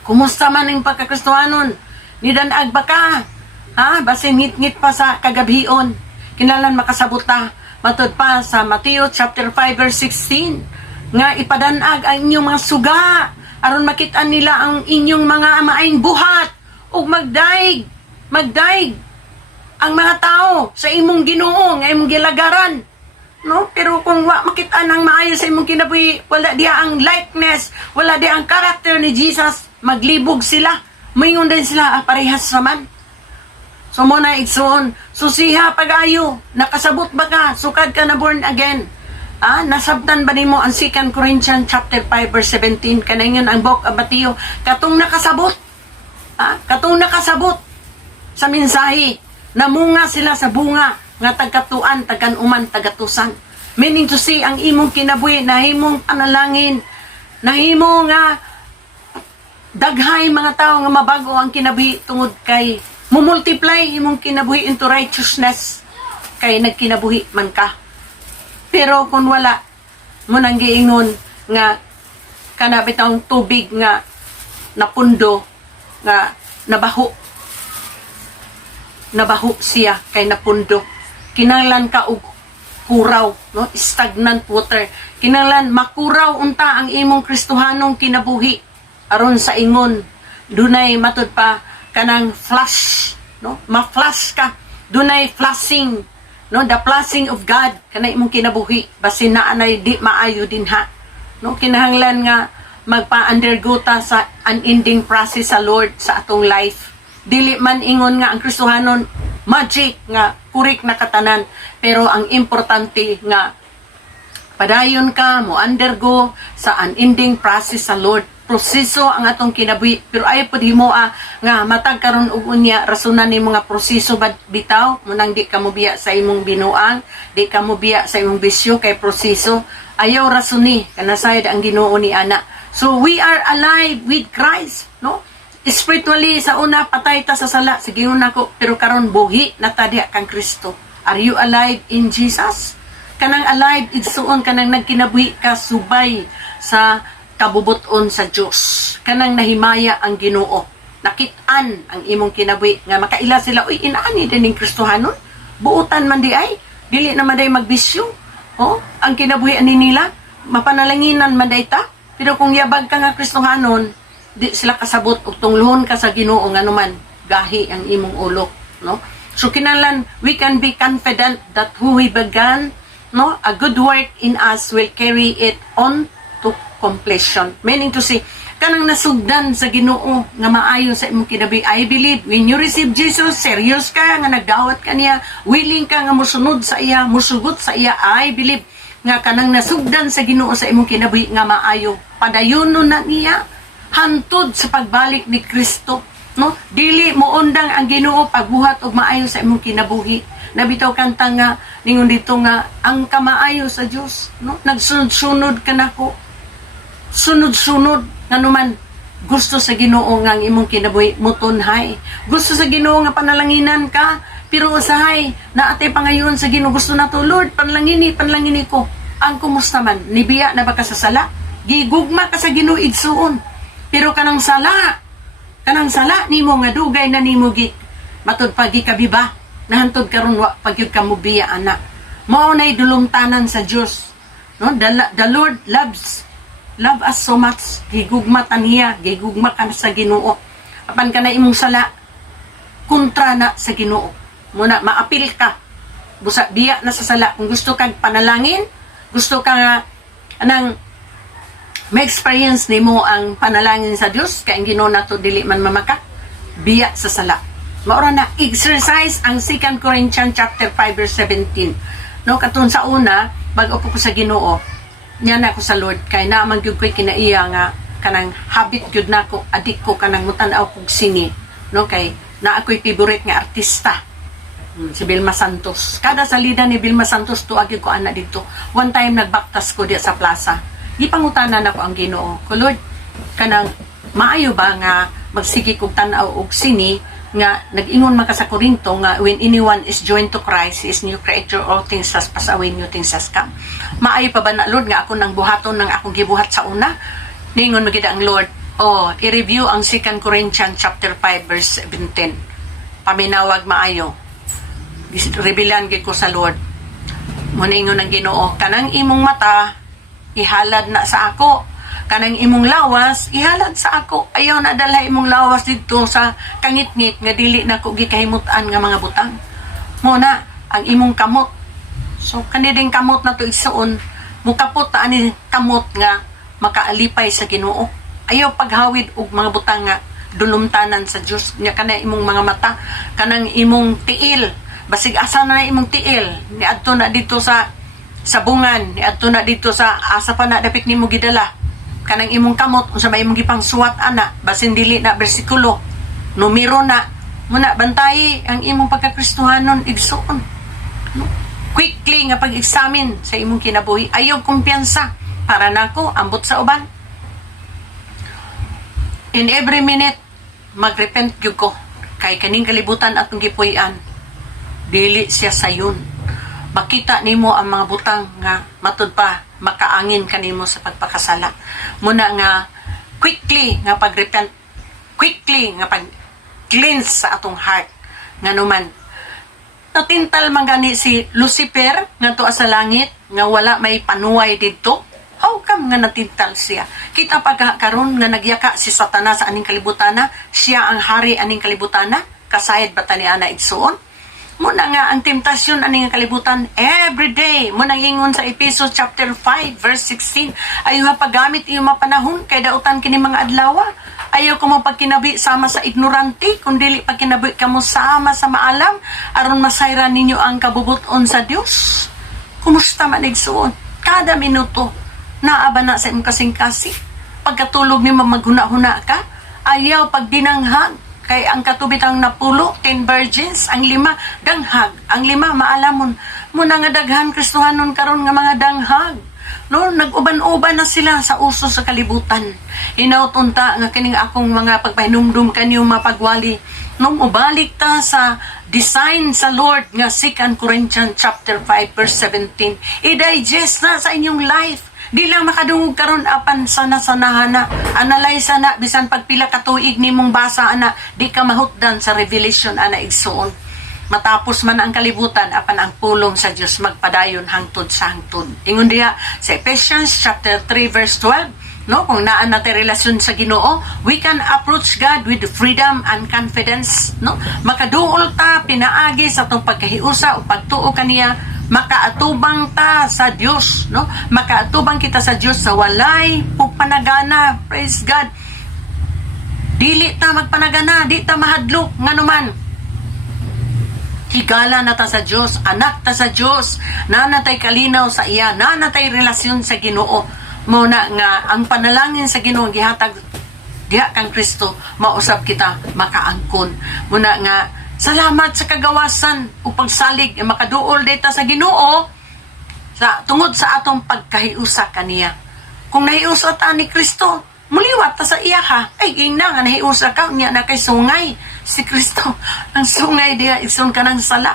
Kumusta man ang pagkakristohanon? Nidanag ba ka? Ha? Basin ngit-ngit pa sa kagabion. Kinalan makasabot ta. Matod pa sa Matthew chapter 5 verse 16. Nga ipadanag ang inyong mga suga. Aron makita nila ang inyong mga maayong buhat. O magdaig. Magdaig. Ang mga tao sa imong Ginoo, nga imong gilagaran. No? Pero kung makita nang maayo sa imong kinabuhi, wala diya ang likeness, wala diya ang character ni Jesus, maglibog sila. Mayroon din sila, parehas naman. So muna igsoon, susiha pag-ayo, nakasabot ba ka, sukad ka na born again. Nasabtan ba nimo ang 2 Corinthians chapter 5 verse 17, kanayon ang book of Matthew, katong nakasabot. Katong nakasabot sa mensahe, namunga sila sa bunga, nga tagkatuan, taganuman, tagatusan. Meaning to say, ang imong kinabuhi, nahimong panalangin, nahimo nga daghay mga tao nga mabago ang kinabuhi tungod kay mumultiply imong kinabuhi into righteousness kay nagkinabuhi man ka. Pero kung wala mo nang giingon nga kanabitang tubig nga napundo nga nabaho siya kay napundo. Kinahanglan ka og kuraw, no? Stagnant water. Kinahanglan makuraw unta ang imong Kristohanong kinabuhi aron sa ingon dunay matud pa kanang flash, no? Ma-flash ka. Dunay flashing, no? The flashing of God kanang imong kinabuhi basin na anay di maayo dinha. No? Kinahanglan nga magpa-undergo ta sa unending process sa Lord sa atong life. Dili man ingon nga ang Kristohanon magic nga kurik na katanan, pero ang importante nga padayon ka mo undergo sa unending process sa Lord. Proseso ang atong kinabuhi, pero ay pud himoa nga matag karon og unya rasunan ni mga proseso bitaw munang di ka mobiya sa imong binuang, di ka mobiya sa imong bisyo kay proseso. Ayaw rasuni kanasayod ang Ginoo ni ana. So we are alive with Christ, no? Spiritually, sa una, patay ta sa sala. Sige una ko, pero karon buhi na tadya kang Kristo. Are you alive in Jesus? Kanang alive, igsuon, kanang nagkinabuhi ka, subay sa kabubuton sa Diyos. Kanang nahimaya ang Ginoo. Nakitaan ang imong kinabuhi. Nga makaila sila, uy, inaani din ng Kristohanon. Buutan man di ay. Dili naman day magbisyo. Ang kinabuhi ani nila, mapanalanginan man day ta. Pero kung yabag ka nga Kristohanon, di sila kasabot ug tunglohon ka sa Ginoo nga naman gahi ang imong ulo, no? So kinahanglan we can be confident that who we began, no, a good work in us will carry it on to completion. Meaning to say, kanang nasugdan sa Ginoo nga maayo sa imong kinabuhi. I believe when you receive Jesus, serious ka nga nagdawat ka niya, willing ka nga mosunod sa iya, mosugot sa iya. I believe nga kanang nasugdan sa Ginoo sa imong kinabuhi nga maayo, padayonon na niya hantod sa pagbalik ni Kristo, no? Dili mo undang ang Ginoo pagbuhat og maayo sa imong kinabuhi. Nabitaw kanta nga ningon dito nga ang kamaayo sa Dios, no? Nagsunod-sunod ka nako. Sunod-sunod nganuman gusto sa Ginoo nga ang imong kinabuhi mutunhay. Gusto sa Ginoo nga panalanginan ka, pero usahay na atay pangayon sa Ginoo gusto nato, Lord, panlangini ko. Ang kumusta man, nibiya na ba ka sa sala? Gigugma ka sa Ginoo igsuon. Pero kanang sala nimo nga dugay na nimo matud pagi kabiba nahantod karon wa pagyud ka mobiya ana. Mao nay dulumtanan sa Dios, no? The Lord love us so much. Gigugma ta niya, gigugma ka sa Ginoo. Apan kana imong sala kontra na sa Ginoo. Muna maapil ka. Busa biya na sa sala kung gusto kag panalangin, gusto ka nga anang may experience nimo ang panalangin sa Dios kay ang Ginoo nato dili man mamaka biya sa sala. Maura na exercise ang 2 Corinthians chapter 5 verse 17. No, katun sa una bag-o ko sa Ginoo, nya na ko sa Lord kay naman gyud ko'y kinaiya nga kanang habit gyud nako, adik ko kanang mutan-aw kog sini, no, kay na ako'y favorite nga artista. Si Vilma Santos. Kada salida ni Vilma Santos tuag ko ana dito. One time nagbaktas ko diya sa plaza. Gipangutanan ako ang Ginoo. Ko Lord, kanang maayo ba nga magsigi kog tan-aw og sini nga nag-ingon man ka sa Korinto nga when anyone is joined to Christ, he is new creature, all things has passed away, new things has come. Maayo pa ba na Lord nga ako nang buhaton ng akong gibuhat sa una? Ningon magid ang Lord, i-review ang 2 Corinthians chapter 5 verse 17. Paminawag maayo. Revealan gid ko sa Lord. Muningon ng Ginoo, kanang imong mata ihalad na sa ako. Kanang imong lawas ihalad sa ako. Ayaw na dala imong lawas dito sa kangit-ngit nga dili na ko gikahimutan nga mga butang. Muna ang imong kamot. So kaniding kamot na to igsuon, mukapot ta ani kamot nga makaalipay sa Ginoo. Ayaw paghawid og mga butang nga dulumtanan sa Dios. Nya kana imong mga mata, kanang imong tiil, basig asa na imong tiil, niadto na dito sa bungan, niadto na dito sa asa pa na dapit nimo gidala. Kanang imong kamot unsa may imong gipang suwat ana, basin dili na bersikulo, numero na. Muna bantayi ang imong pagkakristohanon igsuon. Quickly nga pag-examine sa imong kinabuhi. Ayaw kumpiyansa para nako ambot sa uban. In every minute, magrepent gyud ko kay kaning kalibutan atong gipuy-an. Dili siya sayon. Makita nimo ang mga butang nga matud pa makaangin kanimo sa pagpakasala. Muna nga quickly nga pagrepent, quickly nga pag-cleanse sa atong heart. Nganuman natintal man gani si Lucifer ngadto sa langit nga wala may panuway didto. How come nga natintal siya? Kita pagkaroon nga nagyaka si Satanas sa aning kalibutana, siya ang hari aning kalibutana, kasayad ba tani ana igsuon? Muna nga ang temptasyon aning kalibutan every day. Muna ingon sa Ephesians chapter 5 verse 16, ayaw nga paggamit iyong mapanahon kay dautan kini mga adlawa. Ayaw ko mapagkinabi sama sa ignorante, kundili pagkinabi kamo sama sa maalam aron masayran ninyo ang kabubuton sa Dios. Kumusta man igsuon? Kada minuto naaba na sa imong kasing-kasing. Pagkatulog ni maghuna-huna ka, ayaw pagdinanghag. Kay ang katubitang napulo, 10 virgins, ang 5 danghag. Ang 5 maalamon. Muna nga daghan Kristohanon karon nga mga danghag. No, nag-uban-uban na sila sa uso sa kalibutan. Hinautunta nga kining akong mga pagpahinumdum kanyo mapagwali. Nung ubalik ta sa design sa Lord nga 2 Corinthians chapter 5 verse 17, i-digest na sa inyong life. Di lang makadungog karon apan sana-sanahan na. Analyze na, bisan pagpila ka tuig nimong basa ana, di ka mahutdan sa revelation ana igsuon. Matapos man ang kalibutan, apan ang pulong sa Dios magpadayon hangtod sa hangtod. Ingon diha sa Ephesians chapter 3 verse 12, no, kung naan natin relasyon sa Ginoo, we can approach God with freedom and confidence, no? Makaduol ta pinaagi sa tong pagkahiusa o pagtuo kaniya, makaatubang ta sa Dios, no? Makaatubang kita sa Dios sa walay pagpanagana. Praise God. Dili ta magpanagana, di ta mahadlok nganuman. Higala na ta sa Dios, anak ta sa Dios, nanatay kalinaw sa iya, nanatay relasyon sa Ginoo. Muna nga ang panalangin sa Ginoo gihatag diha kang Kristo, mausab kita makaangkon. Muna nga salamat sa kagawasan o pagsalig e makaduol data sa Ginoo sa tungod sa atong pagkahiusa kaniya. Kung nahiusa ta ni Kristo, muliwat ta sa iya ha. Ay gina nga nahiusa ka niya na kay sungay si Kristo. Ang sungay diha ison ka ng sala.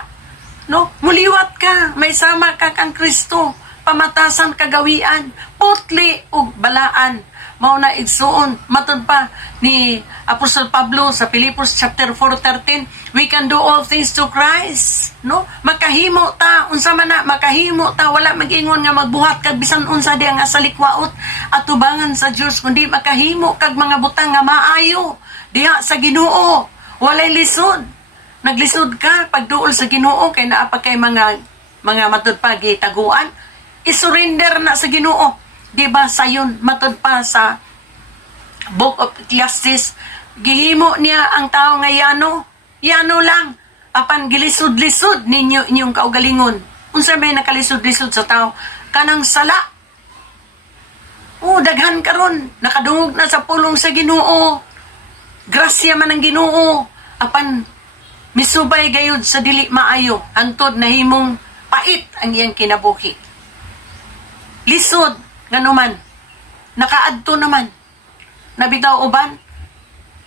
No, muliwat ka, may sama ka kang Kristo. Pamatasan kagawian, putli ug balaan. Mao na igsuon matud pa ni Apostol Pablo sa Filipos chapter 4:13, we can do all things to Christ, no? Makahimo ta unsa man na makahimo ta, wala mag-ingon nga magbuhat kag bisan unsa diha nga salikwaot atubangan sa Dios, kundi makahimo kag mga butang nga maayo diha sa Ginoo. Walay lisod. Naglisod ka pagduol sa Ginoo kay naa pa kay mga matud pa gitaguan. I-surrender na sa Ginoo. Diba sayon matud pa sa Book of Ecclesiastes, gihimo niya ang tao nga yano lang apan gilisod-lisod ninyo inyong kaugalingon. Unsa may nakalisod-lisod sa tao? Kanang sala. Daghan karon nakadungog na sa pulong sa Ginoo. Grasya man ang Ginoo apan misubay gayud sa dili maayo hantod nahimong pait ang iyang kinabuhi. Lisod nganuman, nakaadto naman, nabitaw uban,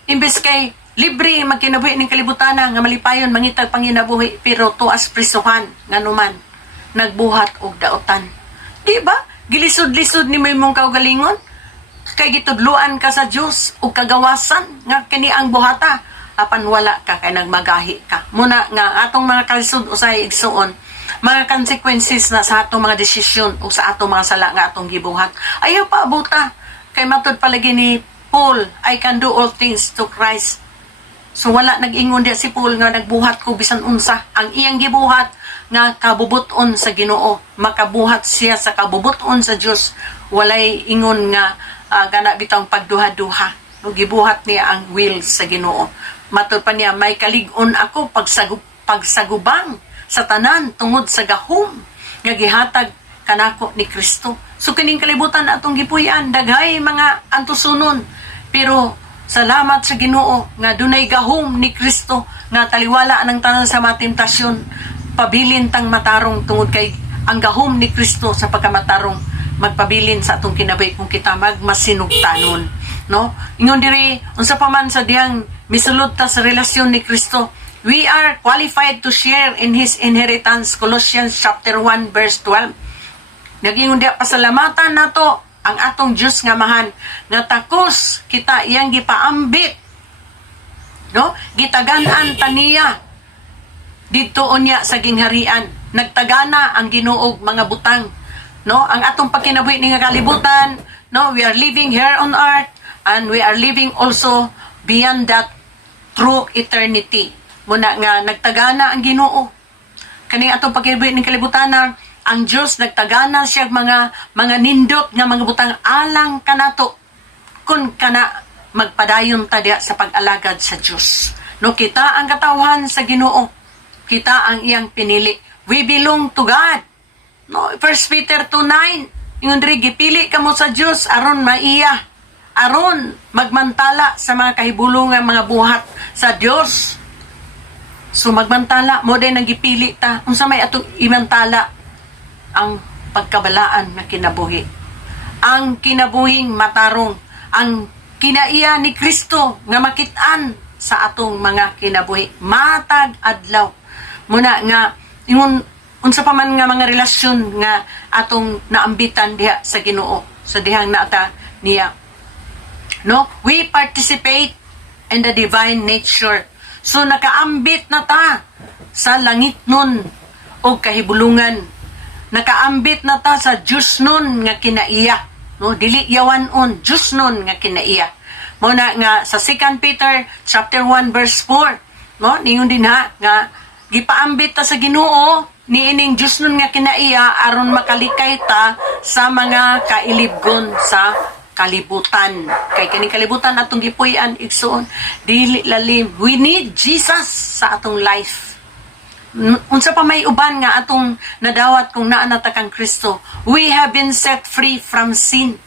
imbes kay libre magkinabuhi ng kalibutana nga malipayon mangitag panginabuhi pero tuas prisuhan nganuman, nagbuhat og daotan. Di ba? Gilisod-lisod ni may mong kaugalingon, kay gitudluan ka sa Dios ug kagawasan nga kini ang buhata apan wala ka kay nagmagahi ka. Muna nga atong mga kalisod usay igsuon, mga consequences na sa atong mga desisyon o sa atong mga sala nga atong gibuhat. Ayaw pa abuta. Kay matud palagi ni Paul, I can do all things to Christ. So wala nag-ingon diya si Paul nga nagbuhat ko bisan unsa. Ang iyang gibuhat nga kabubuton sa Ginoo, makabuhat siya sa kabubuton sa Dios. Walay ingon nga gana bitang pagduha-duha. No, gibuhat niya ang will sa Ginoo. Matud pa niya, may kalig-on ako pagsagubang sa tanan tungod sa gahom nga gihatag kanako ni Kristo. So kining kalibutan atong gipuy-an, daghay mga antusunon, pero salamat sa Ginoo nga dunay gahom ni Kristo nga taliwala ng tanan sa mga tentasyon, pabilin tang matarong tungod kay ang gahom ni Kristo sa pagkamatarong magpabilin sa atong kinabuhi kung kita magmasinugtanon, no? Ingon diri unsa pa man sa diyang misulod ta sa relasyon ni Kristo, we are qualified to share in His inheritance. Colossians chapter 1 verse 12. Nagingon diya, pasalamatan nato ang atong Diyos nga mahan nga takos kita iyang gipaambit, no? Gitagan-an taniya didto unya sa gingharian. Nagtagana ang Ginuog mga butang, no? Ang atong pagkinabuhi ni nga kalibutan, no? We are living here on earth and we are living also beyond that through eternity. Muna nga nagtagana ang Ginoo. Kani atong pagkinabuhi ning kalibutan, ang Dios nagtagana siya mga nindot nga mga butang alang kanato kun kana magpadayon ta diha sa pag-alagad sa Dios. No, kita ang katawhan sa Ginoo. Kita ang iyang pinili. We belong to God. No, 1 Peter 2:9. Ingon diri, gipili kamo sa Dios aron maiya, aron magmantala sa mga kahibulong nga mga buhat sa Dios. So magmantala mo din nagipili ta. Unsa may atong imantala? Ang pagkabalaan na kinabuhi. Ang kinabuhing matarong. Ang kinaiya ni Kristo nga makitaan sa atong mga kinabuhi. Matag adlaw. Muna nga, ingon, unsa pa man nga mga relasyon nga atong naambitan diha sa Ginoo. Sa dihang naata niya. No? We participate in the divine nature. So nakaambit na ta sa langit nun o kahibulungan. Nakaambit na ta sa Diyos nun nga kinaiya. No? Dili yawanon, Diyos nun nga kinaiya. Muna nga sa 2 Peter chapter 1 verse 4. No? Ningon din ha, nga gipaambit ta sa Ginoo niining Diyos nun nga kinaiya aron makalikay ta sa mga kailibgon sa kalibutan. Kay kining kalibutan atong gipuy-an igsoon, dili lalim. We need Jesus sa atong life. Unsa pa may uban nga atong nadawat kung naa nata kang Kristo. We have been set free from sin.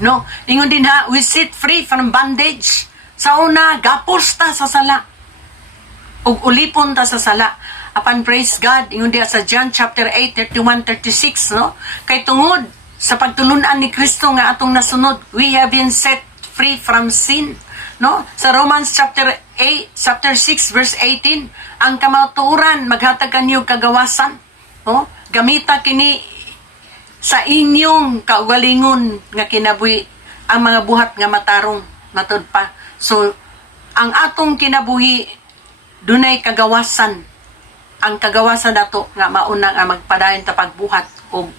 No, ingon din ha, we set free from bondage. Sa una, gapos ta sa sala. Ug ulipon ta sa sala. Apan praise God, ingon diha sa John chapter 8, 31-36, no? Kay tungod sa pagtulunan ni Kristo nga atong nasunod, we have been set free from sin. No? Sa Romans chapter 6 verse 18, ang kamatuoran maghatag kanyo kagawasan. No? Gamita kini sa inyong kaugalingon nga kinabuhi ang mga buhat nga matarong matud pa. So ang atong kinabuhi dunay kagawasan. Ang kagawasan nato nga mauna nga magpadayon ta pagbuhat og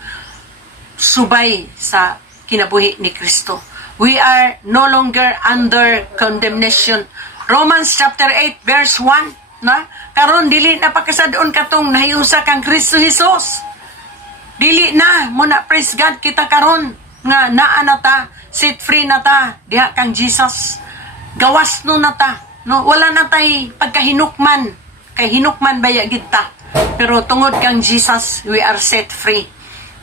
subay sa kinabuhi ni Kristo. We are no longer under condemnation. Romans chapter 8 verse 1, na? Karon dili na pagkasadon katong nahiusa kang Kristo Jesus. Dili na muna, praise God, kita karon nga naa na ta, set free na ta diha kang Jesus. Gawas no na ta, no? Wala na tay pagkahinukman. Kay hinukman baya gid ta. Pero tungod kang Jesus, we are set free.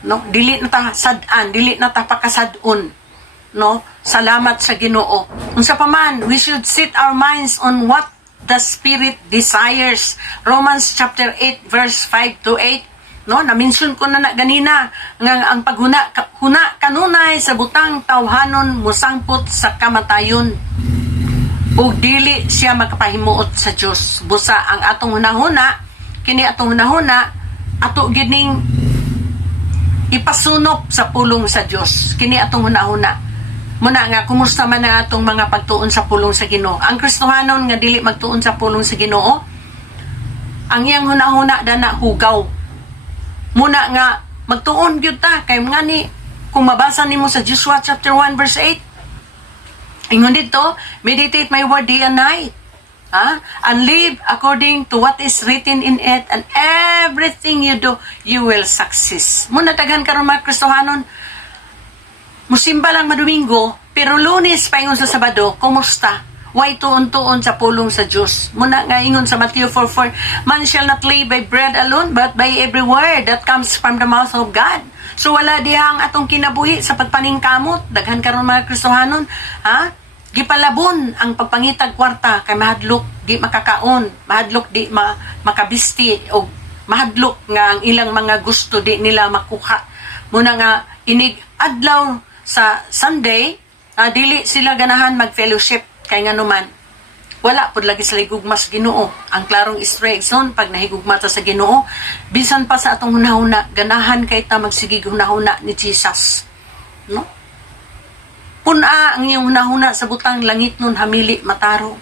No? Dili na ta sad-an, dili na ta pakasadon. No, salamat sa Ginoo. Unsa pa man, we should set our minds on what the Spirit desires. Romans chapter 8 verse 5 to 8. No, na-mention ko na ganina nga ang paghuna kanunay sa butang tawhanon musangpot sa kamatayon. Ug dili siya makapahimuot sa Dios. Busa ang atong hunahuna, kini atong hunahuna ato gining ipasunop sa pulong sa Dios. Kini atong hunahuna. Muna nga, kumusta man na atong mga pagtuon sa pulong sa Ginoo? Ang Kristohanon nga dili magtuon sa pulong sa Ginoo, ang iyang hunahuna dana hugaw. Muna nga, magtuon gyud ta kay nga ni kung mabasa nimo sa Joshua chapter 1 verse 8. Ingon dito, meditate my word day and night. And live according to what is written in it, and everything you do, you will success. Muna daghan karon mga Kristohanon, musimba lang madomingo, pero Lunes paingon sa Sabado, kumusta? Why tuon-tuon sa pulong sa Diyos? Muna nga ingon sa Matthew 4:4, man shall not live by bread alone, but by every word that comes from the mouth of God. So wala diha ang atong kinabuhi sa pagpaningkamot. Daghan karon mga Kristohanon, gipalabon ang pagpangitag kwarta kay mahadlok di makakaon, mahadlok di makabisti, o mahadlok nga ang ilang mga gusto di nila makuha. Muna nga inig adlaw sa Sunday, dili sila ganahan mag-fellowship kay nga naman wala pud lagi sila higugma sa Ginoo. Ang klarong instruction pag nahigugma ta sa Ginoo, bisan pa sa atong hunahuna, ganahan kay ta magsigig hunahuna ni Jesus. No? Puna ang iyong hunahuna sa butang langit nun hamili mataro.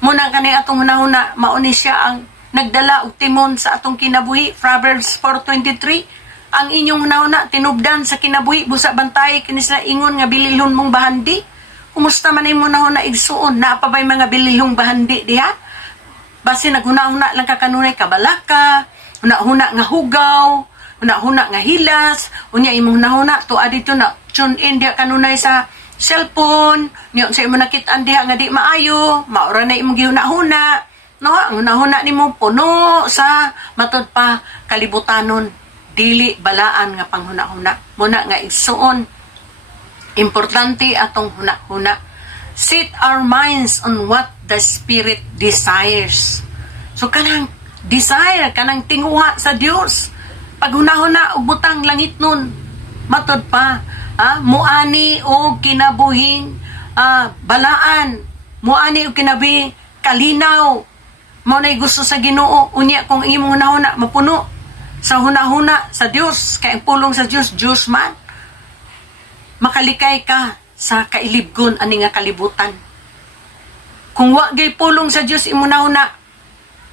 Muna kanay atong hunahuna, mauni siya ang nagdala og timon sa atong kinabuhi. Proverbs 4:23, ang inyong hunahuna tinubdan sa kinabuhi, busa bantay kini sila ingon nga bililhon mong bahandi. Kumusta man imo hunahuna igsuon, naa pa bay mga bililhong bahandi diha? Basi naghunahuna lang ka kanunay kabalaka, hunahuna nga hugaw, hunahuna nga hilas, unya imong hunahuna tuwa dito na tune in diha kanunay sa cellphone, niya sa imo nakitaan diha nga di maayo, maura na imong gihunahuna, no? Ang hunahuna nimo puno sa matud pa kalibutanon, dili balaan nga panghunahuna. Muna nga igsuon, importante atong hunahuna. Set our minds on what the Spirit desires. So kanang desire, kanang tinguha sa Dios. Pag hunahuna og butang langit nun, matod pa, muani og kinabuhing balaan, muani og kinabuhing kalinaw. Mao nay gusto sa Ginoo, unya kung imong hunahuna mapuno sa hunahuna sa Dios, kay ang pulong sa Dios, Dios man. Makalikay ka sa kailibgon ani nga kalibutan. Kung wa gay pulong sa Dios imo nahuna,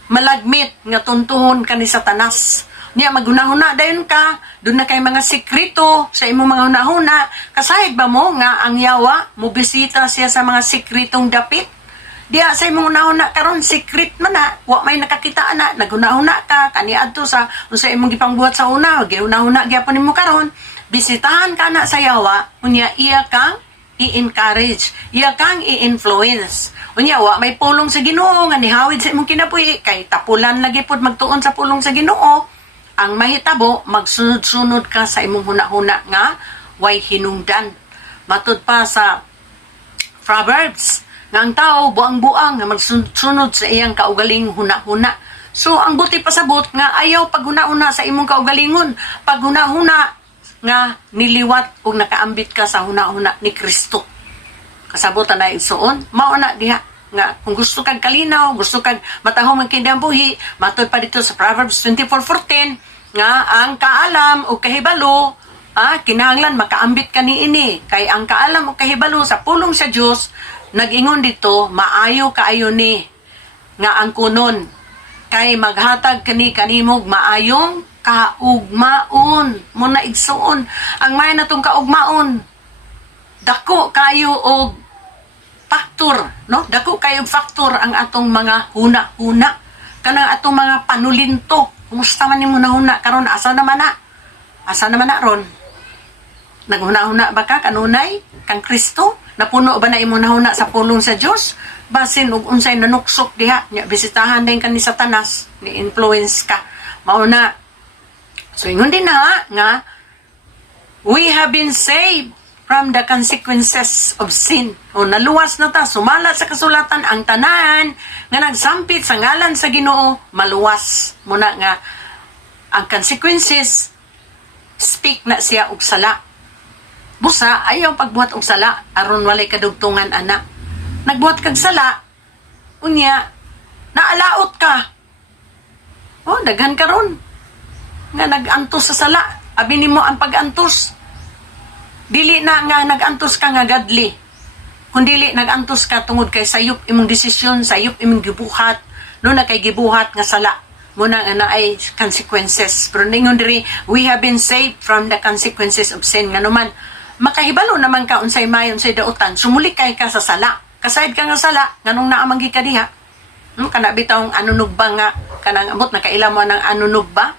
malagmit nga tuntuhon ka ni Satanas. Niya maghunahuna dayon ka, doon na kay mga sekreto sa imong mga hunahuna. Kasahig ba mo nga ang yawa mo bisita siya sa mga sekretong dapit? Diya sa imong hunahuna karon secret man na, wa may nakakita na, naghunahuna ka kaniadto sa unsa imong gipangbuhat sa una, gihunahuna gyapon nimo karon. Bisitahan ka na sa yawa, unya iya kang i-encourage, iya kang i-influence. Unya wa may pulong sa Ginoo nga nihawid sa imong kinabuhi, kay tapulan lagi pud magtuon sa pulong sa Ginoo. Ang mahitabo, magsunod-sunod ka sa imong hunahuna nga way hinungdan. Matud pa sa Proverbs, nga ang tao buang-buang nga magsunod sa iyang kaugaling hunahuna. So ang buti pasabot nga ayaw paghuna-una sa imong kaugalingon, paghuna-huna nga niliwat o nakaambit ka sa hunahuna ni Kristo. Kasabutan na igsuon, mao na diha nga kung gusto kag kalinaw, gusto kag matahong ang kindang buhi, matod pa dito sa Proverbs 24:14 nga ang kaalam o kahibalo, kinahanglan makaambit ka niini, kay ang kaalam o kahibalo sa pulong sa Dios nag-ingon dito, maayo kaayo ni nga ang kunon kay maghatag kani kanimog maayong kaugmaon. Muna igsuon ang may natong kaugmaon, dako kayo og faktor, no? Dako kayo faktor ang atong mga huna-huna, kanang atong mga panulinto. Kumusta man nimo nahuna karon? Asa naman na ron? Naghuna-huna ba ka kanunay kang Kristo? Napuno ba na imo nahuna sa pulong sa Dios? Basin og unsay nanuksok diha, nya bisitahan din ka ni Satanas, ni influence ka. Mao na. So, ingon din na nga, we have been saved from the consequences of sin. O naluwas na ta, sumala sa kasulatan ang tanan nga nagsampit sa ngalan sa Ginoo, maluwas. Muna nga, ang consequences, speak na siya og sala. Busa, ayaw pagbuhat og sala, aron walay kadugtungan anak. Nagbuhat kag sala, unya, naalaot ka. O, daghan ka ron nga nag-antos sa sala. Abi nimo ang pag-antos. Dili na nga nagantos ka nga godly. Kundili nagantos ka tungod kay sayop imong desisyon, sayop imong gibuhat, no na kay gibuhat nga sala. Muna nga na ay consequences. Pero ningon diri, we have been saved from the consequences of sin. Nga naman, makahibalo naman ka unsay mayon sa dautan, sumuli kay ka sa sala. Kasayad ka nga sala, nganong naamang gikadiha. Kana bitawng anunog ba nga, kanang amot nakaila mo ng anunog ba?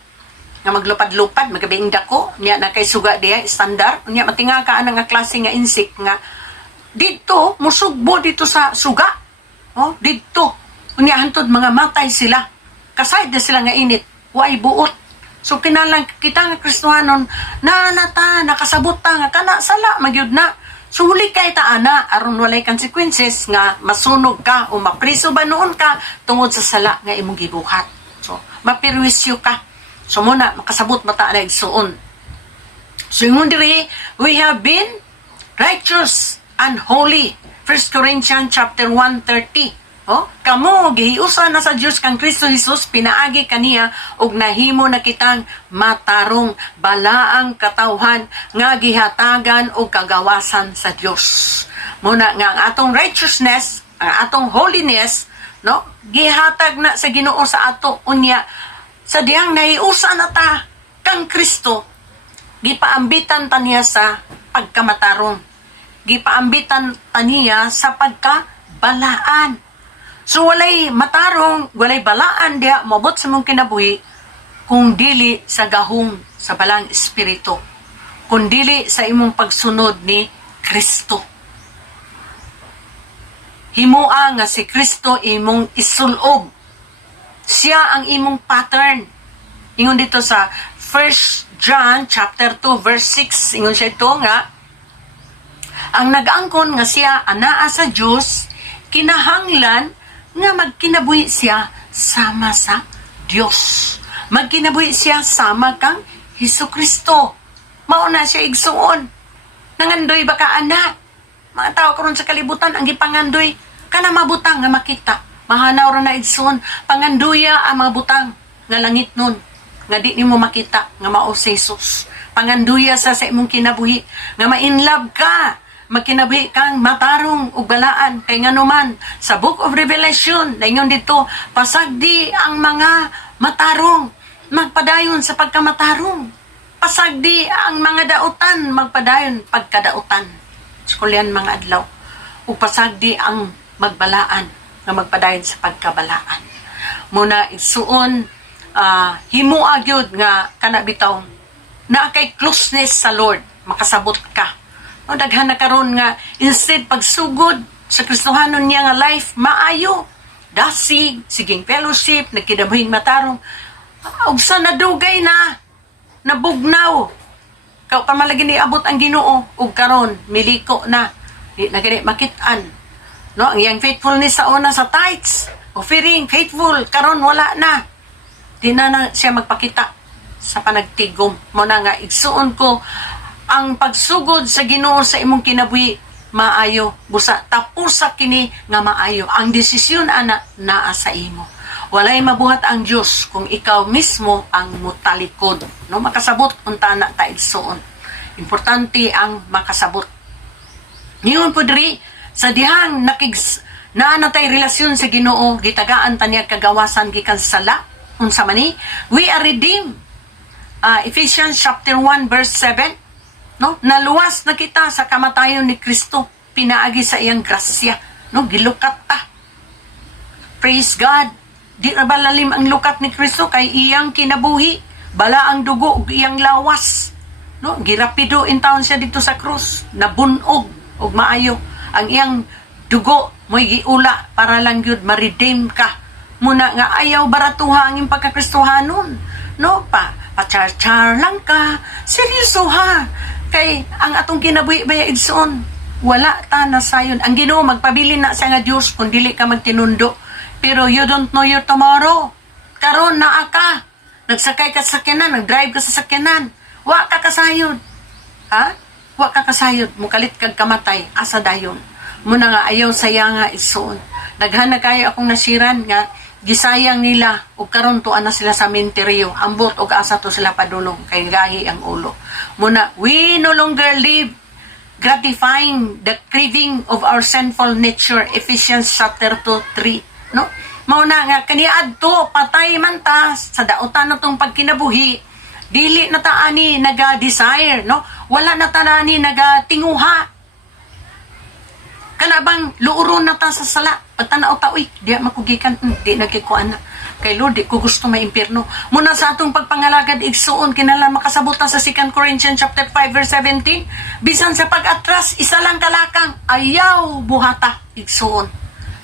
Nga maglupad-lupad, magabing dako, niya na kay suga diya, standard, niya matinga ka nga klase nga insik nga, dito, musugbo dito sa suga, dito, niya hantod mga matay sila, kasayad na sila nga init, way buot. So kinalang kita nga Kristohanon, nakasabot ta nga, kana sala, magyud na, suli kay ta ana, aron walay consequences nga masunog ka o mapriso ba noon ka tungod sa sala nga imong gibuhat. So, mapirwisyo ka. So muna, makasabot mata na igsuon. So yung diri, we have been righteous and holy. 1 Corinthians chapter 1:30. Kamo, gihiusa na sa Diyos kang Kristo Jesus, pinaagi kaniya, og nahimo na kitang matarong balaang katawhan, nga gihatagan og kagawasan sa Diyos. Muna nga, ang atong righteousness, ang atong holiness, gihatag na sa Ginoo sa ato, unya, sa diyang nahiusa na ta kang Kristo, gipaambitan ta niya sa pagkamatarong. Gipaambitan ta niya sa pagkabalaan. So walay matarong, walay balaan diya, mabot sa mong kinabuhi, kung dili sa gahong sa balang espiritu, kung dili sa imong pagsunod ni Kristo. Himua nga si Kristo imong isulob. Siya ang imong pattern. Ingon dito sa 1 John chapter 2 verse 6, ingon siya ito nga, ang nag-angkon nga siya anaa sa Diyos, kinahanglan nga magkinabuhi siya sama sa Diyos. Magkinabuhi siya sama kang Hesukristo. Mauna siya igsuon. Nangandoy ba ka anak? Mga tao karon sa kalibutan ang gipangandoy kana mabutang nga makita. Mahanaw ra na igsuon, panganduya ang mga butang nga langit nun, nga di nimo makita nga mao si Jesus. Panganduya sa imong kinabuhi, nga ma-inlove ka, magkinabuhi kang matarong ug balaan kay nganuman sa Book of Revelation dayon dito, pasagdi ang mga matarong magpadayon sa pagkamatarong. Pasagdi ang mga dautan magpadayon pagkadautan. Skulyan mga adlaw. Ug pasagdi ang magbalaan nga magpadayon sa pagkabalaan. Muna igsuon, himua gyud nga kana bitaw na kay closeness sa Lord, makasabot ka. Daghan na karon nga instead pagsugod sa Kristohanon niya nga life maayo, dasig, siging fellowship, nagkidabuhing matarong, ug sa nadugay na nabugnaw. Kaw pamalagi ni abot ang Ginoo ug karon miliko na, di na gani makit-an. No, ang iyang faithfulness sa una sa tithes, offering, faithful, karon wala na. Di na siya magpakita sa panagtigom. Muna nga, igsuon ko, ang pagsugod sa Ginoo sa imong kinabuhi, maayo. Busa, tapusa kini nga maayo. Ang desisyon, ana, naa sa imo. Walay mabuhat ang Diyos kung ikaw mismo ang mutalikod. No, makasabot, unta na ta igsuon. Importante ang makasabot. Ngayon po diri, sa dihang naanatay relasyon sa Ginoo, gitagaan ta niya kagawasan gikan sala, unsa man ni, we are redeemed. Ephesians chapter 1 verse 7, no? Naluwas na kita sa kamatayon ni Kristo, pinaagi sa iyang grasya, no? Gilukat ta. Praise God. Di ra ba lalim ang lukat ni Kristo kay iyang kinabuhi, bala ang dugo ug iyang lawas, no? Girapido in taon siya dito sa krus, nabunog ug maayo. Ang iyang dugo mo'y giula para lang yun ma-redeem ka. Muna nga ayaw baratuha ang iyong pagkakristohanon. No, pachar-char lang ka. Seryoso ha. Kay ang atong kinabuhi baya igsoon, wala ta na sayon. Ang Ginoo magpabilin na sa nga Dios kung dili ka magtinundo. Pero you don't know your tomorrow. Karon naa ka. Nagsakay ka sa sakyanan, nag-drive ka sa sakyanan. Wa ka kasayod. Ha? Wa ka kasayod, mukalit kag kamatay, asa dayon. Muna nga ayaw saya nga isuon. Daghan na kayo akong nasiran nga gisayang nila ug karon tuan na sila sa menteryo. Ambot og asa to sila padulong kay gahi ang ulo. Muna we no longer live gratifying the craving of our sinful nature. Ephesians chapter 2:3, no? Mao na nga kaniadto patay man ta sa daotan natong pagkinabuhi, dili na ta ani naga-desire, no? Wala na ta ani naga-tinguha. Kana bang luuron na ta sa sala, pagtanaw ta, uy, di makugikan, di nagkikuan na. Kay Lord, di ko gusto may impyerno. Muna sa atong pagpangalagad igsuon, kinala makasabutan sa 2 Corinthians chapter 5 verse 17, bisan sa pag-atras, isa lang kalakang, ayaw buhata igsuon.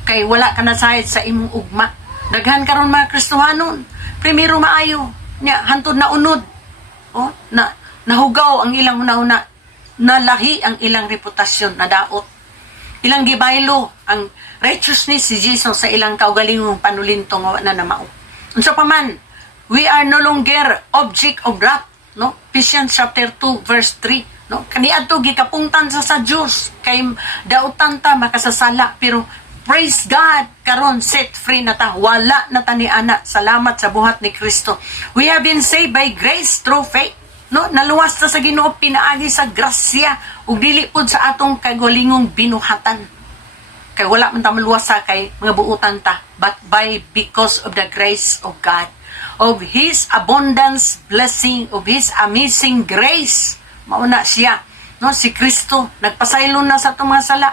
Kay wala ka na sahid sa imong ugma. Daghan karon mga Kristohanon, primero maayo, nya hantod na unod. Oh, nahugaw ang ilang una-una, nalahi ang ilang reputasyon, nadaot. Ilang gibaylo ang righteousness si Jesus sa ilang kaugalingong panulintong na namao. Unsa pa man, we are no longer object of wrath, no? Ephesians chapter 2 verse 3, no? Kaniadto gikapungtan sa Dios kay dautan ta makasasala, pero praise God, karon set free na ta, wala na ta ni ana. Salamat sa buhat ni Kristo. We have been saved by grace through faith, no? Naluwas ta sa Ginoo pinaagi sa grasya ug dili pud sa atong kagulingong binuhatan. Kay wala man ta maluwasa kay mga buutan ta, but by because of the grace of God, of His abundance blessing, of His amazing grace. Mauna siya, no, si Kristo nagpasaylo na sa atong mga sala,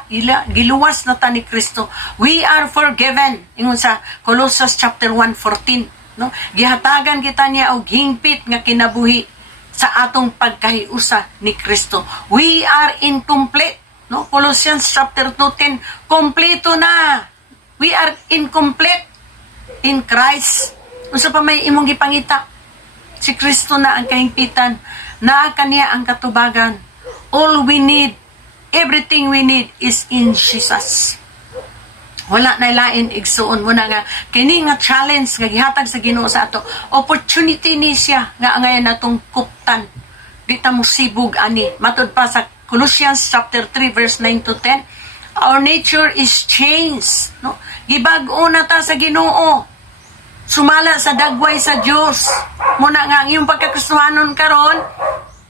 giluwas na ta ni Kristo. We are forgiven. Ingon sa Colossians chapter 1:14, no, gihatagan kita niya og hingpit nga kinabuhi sa atong pagkahiusa ni Kristo. We are incomplete, no? Colossians chapter 2:10, kompleto na. We are incomplete in Christ. Unsa pa may imong gipangita? Si Kristo na ang kahingpitan, naa kaniya ang katubagan. All we need, everything we need is in Jesus. Wala na lain igsuon mo na nga kini nga challenge nga gihatag sa Ginoo sa ato. Opportunity ni siya nga ngayon natong kuptan. Di ta mo sibug ani. Matud pa sa Colossians chapter 3 verse 9 to 10. Our nature is changed, no? Gibag-o na ta sa Ginoo. Sumala sa dagway sa Dios. Muna nga ang iyong pagkakristohanon karon,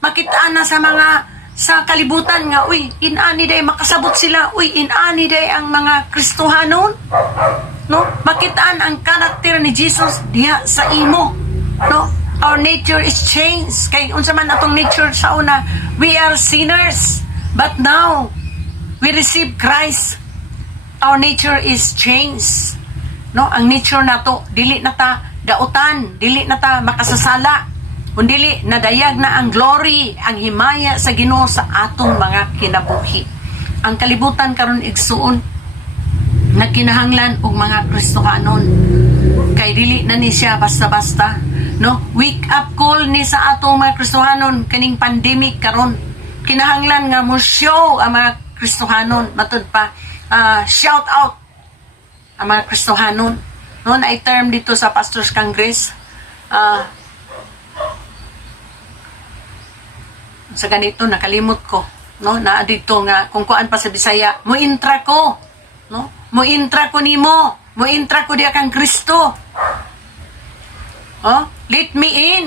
makitaan na sa mga sa kalibutan nga, uy, inani day makasabot sila, uy, inani day ang mga Kristohanon, no? Makitaan ang karakter ni Jesus diha sa imo, no? Our nature is changed. Kay unsa man atong nature sa una, we are sinners, but now we receive Christ. Our nature is changed, no? Ang nature nato dili na ta dautan, dili na ta makasasala, kundili nadayag na ang glory, ang himaya sa Ginoo sa atong mga kinabuhi. Ang kalibutan karon igsuon nagkinahanglan og mga Kristohanon, kay dili na ni siya basta-basta, no? Wake up call ni sa atong mga Kristohanon kaning pandemic karon. Kinahanglan nga mo show ang mga Kristohanon, matud pa shout out ang mga Kristohanon, no? Na term dito sa Pastors Congress, sa ganito nakalimot ko, no, na dito nga kung kuan pa sa Bisaya, muintra ko, no, muintra ko nimo, muintra ko diha kang Kristo, oh, let me in.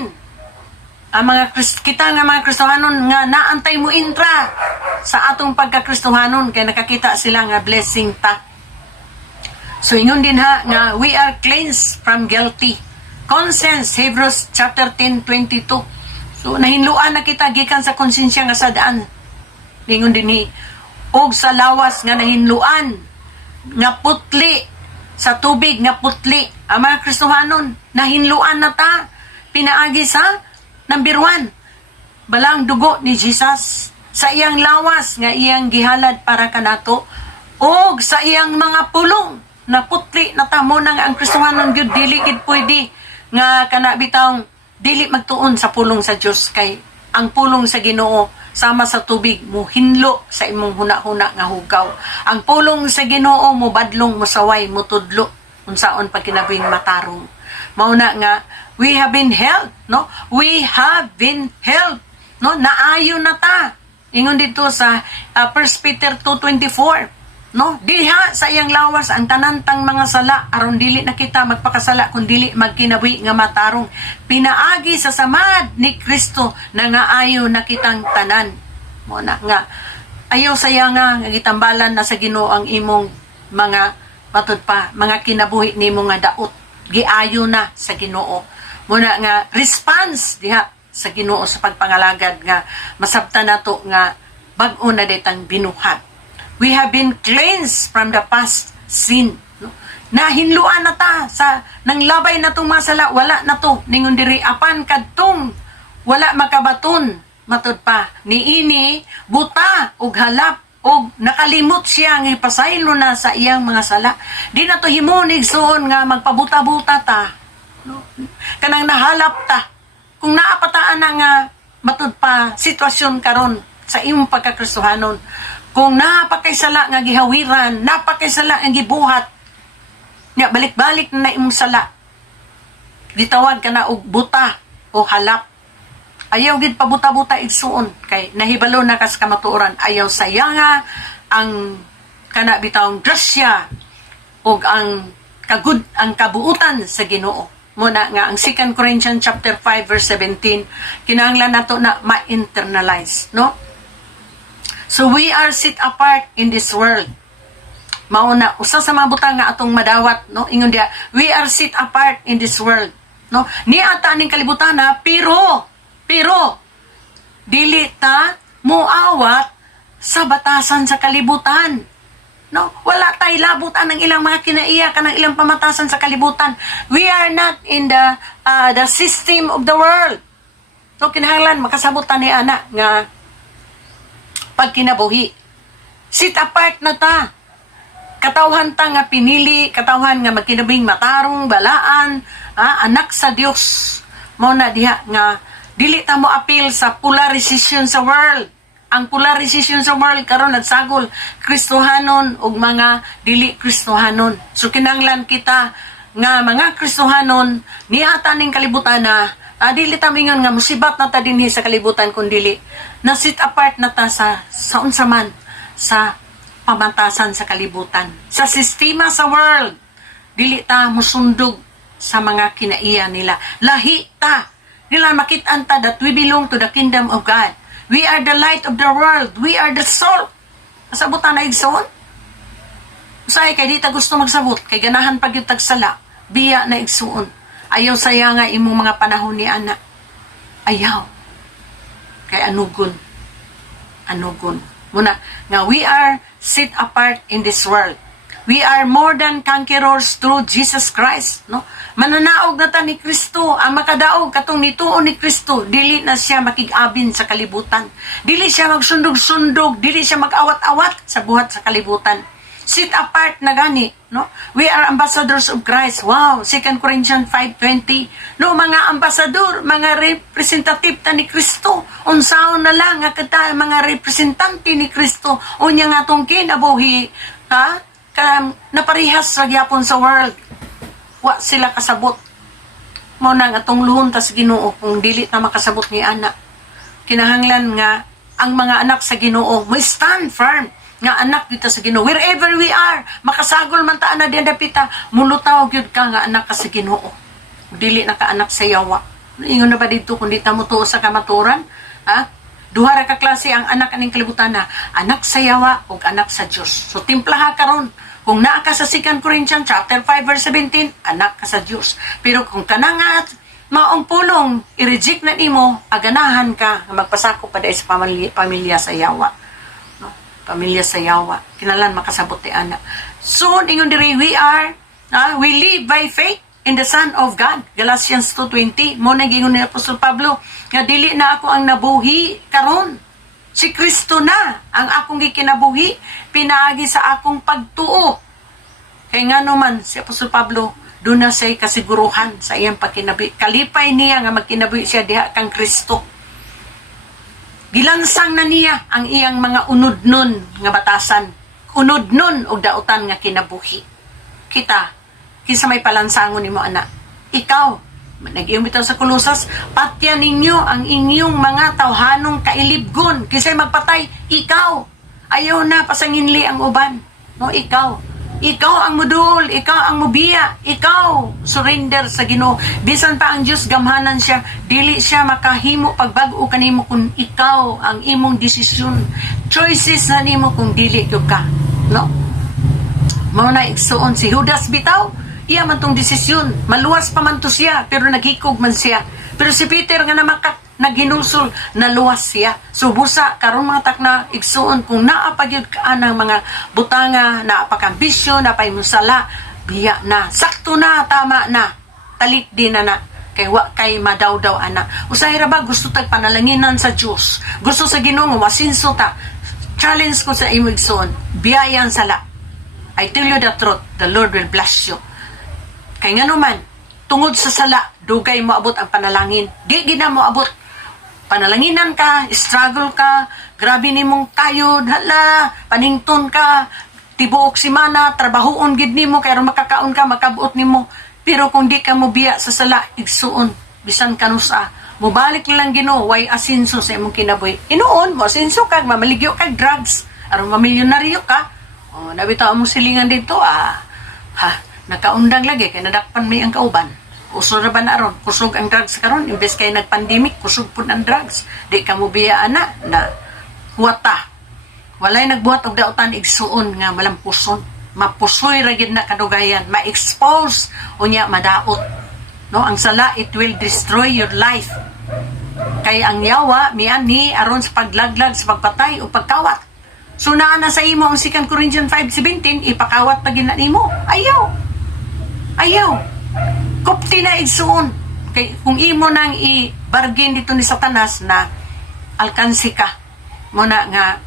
Ang mga kita nga mga Kristohanon nga naantay mo intra sa atong pagka-Kristohanon kay nakakita sila nga blessing ta. So ingon din ha nga we are cleansed from guilty conscience, Hebrews chapter 10:22. So, nahinluan na kita gikan sa konsensya nga sa daan. Lingon din ni, og sa lawas nga nahinluan, nga putli, sa tubig nga putli. Ang mga Kristohanon, nahinluan na ta, pinaagi sa number 1, balang dugo ni Jesus. Sa iyang lawas nga iyang gihalad para kanato, og sa iyang mga pulong, na putli na ta mo na nga ang Kristohanon gyud dili gid pwede nga kanabitang dili magtuon sa pulong sa Dios, kay ang pulong sa Ginoo sama sa tubig mo hinlo sa imong huna-huna nga hugaw. Ang pulong sa Ginoo mo badlong mo saway mo tudlo unsaon pag kinabing matarong. Mauna nga we have been helped, no? We have been helped, no? Naayo na ta. Ingon dito sa 1 Peter 2:24. No, diha sa iyang lawas ang tanantang mga sala aron dili na kita magpakasala kun dili magkinabuhi nga matarong. Pinaagi sa samad ni Kristo na ngaayo na kitang tanan. Mo na nga Ayaw saya nga gitambalan na sa Ginoo ang imong mga matud pa, mga kinabuhi nimo nga daot. Giayo na sa Ginoo. Muna nga response diha sa Ginoo sa pagpangalagad nga masabtan nato nga bag-o na ditang binuhat. We have been cleansed from the past sin. No? Nahinluan na ta sa nanglabay na tong masala, wala na to ningon diri apan kadtong wala makabaton matud pa niini buta og halap og nakalimot siya nga ipasaylo na sa iyang mga sala. Di na to himunig suon nga magpabuta-buta ta. No? Kanang nahalap ta. Kung naapataan na nga matud pa sitwasyon karon sa imong pagkakristohanon, kung napakaysala nga gihawiran, napakaysala nga gibuhat, nya balik-balik na imong sala, gitawag ka na og buta o halap. Ayaw gid pabuta-buta igsuon kay nahibalo na kas kamatuoran. Ayaw saya nga ang kana bitawng grasya og ang kabuutan sa Ginoo. Muna nga ang 2 Corinthians chapter 5 verse 17 kinahanglan nato na ma-internalize, no? So we are set apart in this world. Mauna usa sa mga butang nga atong madawat, no? Ingon dia, we are set apart in this world, no? Ni ata ning kalibutan na pero dili ta moawat sa batasan sa kalibutan. No, wala tay labutan ng ilang mga kinaiya kanang ilang pamatasan sa kalibutan. We are not in the system of the world. So kinahanglan makasabutan ni ana nga pagkinabuhi. Sit apart na ta. Katawhan ta nga pinili, katawhan nga magkinabing matarong, balaan, anak sa Dios. Mao na diha nga dili ta mo appeal sa polarization sa world. Ang polarization sa world karon nagsagol Kristohanon ug mga dili Kristohanon. So kinahanglan kita nga mga Kristohanon niata ning kalibutan na dili ta mingon nga musibat na ta dinhi sa kalibutan kun dili na sit apart na ta sa unsa man sa pamantasan sa kalibutan. Sa sistema sa world dili ta musundog sa mga kinaiya nila. Lahi ta. Nila makit-an ta that we belong to the kingdom of God. We are the light of the world. We are the salt. Masabutan na igsoon. Usay kay di ta gusto magsabot kay ganahan pag yung tagsala. Biya na igsoon. Ayaw saya nga imong mga panahon ni ana. Ayaw. Kay anugon. Muna nga we are set apart in this world. We are more than conquerors through Jesus Christ, no? Mananaog na ta ni Kristo, ang makadaog katong nituon ni Kristo, dili na siya makig-abin sa kalibutan. Dili siya magsundog-sundog, dili siya mag-awat-awat sa buhat sa kalibutan. Sit apart na gani, no? We are ambassadors of Christ. Wow, 2 Corinthians 5:20. No, mga ambasador, mga representative ta ni Kristo. Unsaon na lang nga kita mga representante ni Kristo. Unya nga tong kinabuhi, ha? Naparihas sa gyapon sa world. Wa sila kasabot. Mao nang atong luhon ta sa Ginoo kung dili ta makasabot ni ana. Kinahanglan nga ang mga anak sa Ginoo mo stand firm nga anak dito sa Ginoo. Wherever we are, makasagol man ta ana diyan dapita, mulutaw gyud ka nga anak ka sa Ginoo. Dili na ka anak sa yawa. Ingon na ba dito kung di ta mo tuo sa kamaturan? Ha? Duha ra ka klase ang anak aning kalibutan na anak sa yawa ug anak sa Dios. So timplaha karon kung naa ka sa 2 Corinthians chapter 5 verse 17, anak ka sa Dios. Pero kung kana nga maong pulong i-reject na nimo, aganahan ka nga magpasakop pa sa pamilya sa yawa. No? Pamilya sa yawa. Kinalan makasabot ti ana. So ingon diri we live by faith in the Son of God. Galatians 2:20. Mo na gingon ni Apostol Pablo nga dili na ako ang nabuhi karon. Si Kristo na ang akong gikinabuhi, pinaagi sa akong pagtuo. Kaya nga naman, si Apostol Pablo, doon na siya'y kasiguruhan sa iyang pagkinabuhi. Kalipay niya nga magkinabuhi siya diha kang Kristo. Gilansang na niya ang iyang mga unod-nun nga batasan. Unod-nun o dautan nga kinabuhi. Kita, kinsa may palansangon ni mo, anak. Ikaw, nag-iong bitaw sa Kolosas, patyan ninyo ang inyong mga tawhanong kailibgon. Kisay magpatay, ikaw. Ayaw na pasanginli ang uban. No, ikaw. Ikaw ang mudul, ikaw ang mubiya, ikaw surrender sa Ginoo. Bisan pa ang Dios gamhanan siya, dili siya makahimo pagbago kanimo kung ikaw ang imong desisyon. Choices na nimo kung dili gyud ka, no? Mao na igsuon si Judas bitaw, iya man tong desisyon, maluwas pa man to siya pero naghikog man siya. Pero si Peter nga naghinusol, naluwas siya. So busa karon mga takna igsuon kung naa pa gyud ka ng mga butanga, naa pa kang bisyo, naa pa imong sala, biya na, sakto na, tama na, talit din na kay wa kay madawdaw ana. Usahay ra ba gusto tag panalanginan sa Dios, gusto sa Ginoo masinso ta. Challenge ko sa imo igsuon, biyaya ang sala. I tell you the truth, the Lord will bless you. Kay ngano man tungod sa sala dugay mo abot ang panalangin, di gina mo abot. Panalanginan ka, struggle ka, grabe nimong kayod, hala, panington ka, tibuok simana, trabahoon gid nimo kay aron makakaon ka, makabuot nimo. Pero kung di ka mo biya sa sala, igsuon, bisan kanusa, mubalik lang Ginoo, way asinso sa imong kinabuhi. Inuon mo asinso kag mamaligyo kag drugs, aron mamilyonaryo ka. Oh, nabitaw mo silingan dito, nakaundang lagi kay nadakpan may ang kauban. Uso na ba na aron? Kusog ang drugs karon, imbes kay nagpandemic, kusog pud ang drugs. Di ka mo biya ana na huwata. Walay nagbuhat og dautan igsuon nga malampuson. Mapusoy ra gid na kadugayan, ma-expose unya madaot. No, ang sala it will destroy your life. Kay ang yawa miani aron sa paglaglag, sa pagpatay o pagkawat. So naa na sa imo ang 2 Corinthians 5:17, ipakawat pa gid na nimo. Ayaw. Kupti na igsuon. Kay kung imo nang i-bargain dito ni Satanas na alkansi ka, mo na nga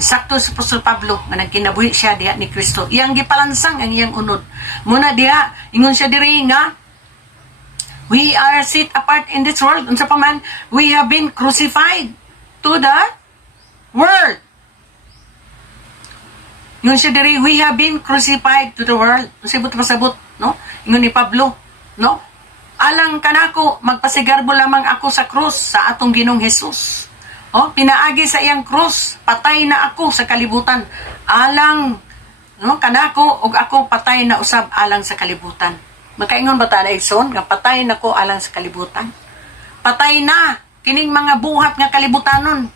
sakto si Apostol Pablo nga nagkinabuhi siya diha ni Kristo. Iyang gipalansang ang iyang unod. Muna diha ingon siya diri nga we are set apart in this world. Unsa pa man, we have been crucified to the world. Ingon siya diri, we have been crucified to the world. Sabot pasabot, no? Ingon ni Pablo, no? Alang kanako magpasigarbo lamang ako sa krus sa atong Ginoong Hesus. Oh, pinaagi sa iyang krus, patay na ako sa kalibutan. Alang no kanako ug ako patay na usab alang sa kalibutan. Magkaingon ba ta na igsoon nga patay nako alang sa kalibutan? Patay na kining mga buhat nga kalibutanon.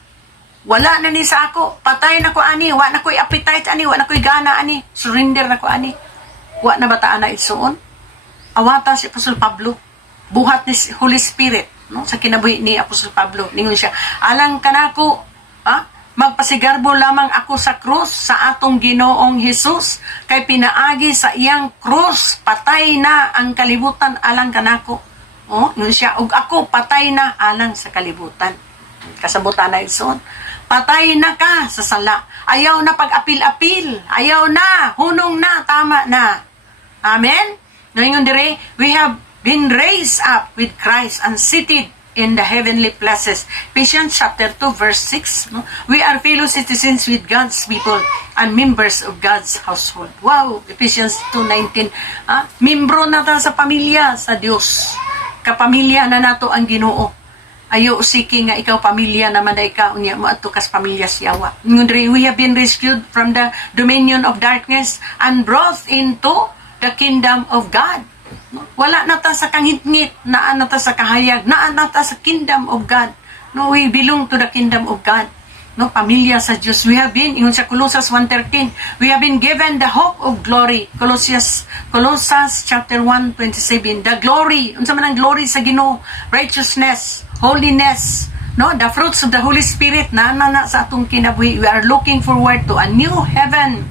Wala na ni sa ako, patay na ko ani, wa na ko'y appetite ani, wa na ko'y gana ani, surrender na ko ani. Wa na bataan na igsoon. Awata si Apostol Pablo, buhat ni Holy Spirit, no? Sa kinabuhi ni Apostol Pablo, ningon siya, alang kanako, magpasigarbo lamang ako sa krus sa atong Ginoong Hesus, kay pinaagi sa iyang krus, patay na ang kalibutan alang kanako. Oh, ningon siya, ug ako patay na alang sa kalibutan. Kasabutan na igsoon. Patay na ka sa sala. Ayaw na pag-apil-apil. Ayaw na, hunong na, tama na. Amen? Ngayon dire, we have been raised up with Christ and seated in the heavenly places. Ephesians chapter 2 verse 6. No? We are fellow citizens with God's people and members of God's household. Wow! Ephesians 2:19. Membro na ta sa pamilya sa Dios. Kapamilya na nato ang Ginoo. Ayo usiki nga ikaw pamilya naman na ikaw unya mo adto kas pamilya siyawa. We have been rescued from the dominion of darkness and brought into the kingdom of God. Wala na ta sa kangit-ngit, naa na ta sa kahayag, naa na ta sa kingdom of God. No, we belong to the kingdom of God. No, pamilya sa Diyos. We have been, ingon sa Colossians 1:13, we have been given the hope of glory. Colossians chapter 1:27, the glory, unsa man ang glory sa Ginoo, righteousness, holiness, no, the fruits of the Holy Spirit na sa atong kinabuhi. We are looking forward to a new heaven.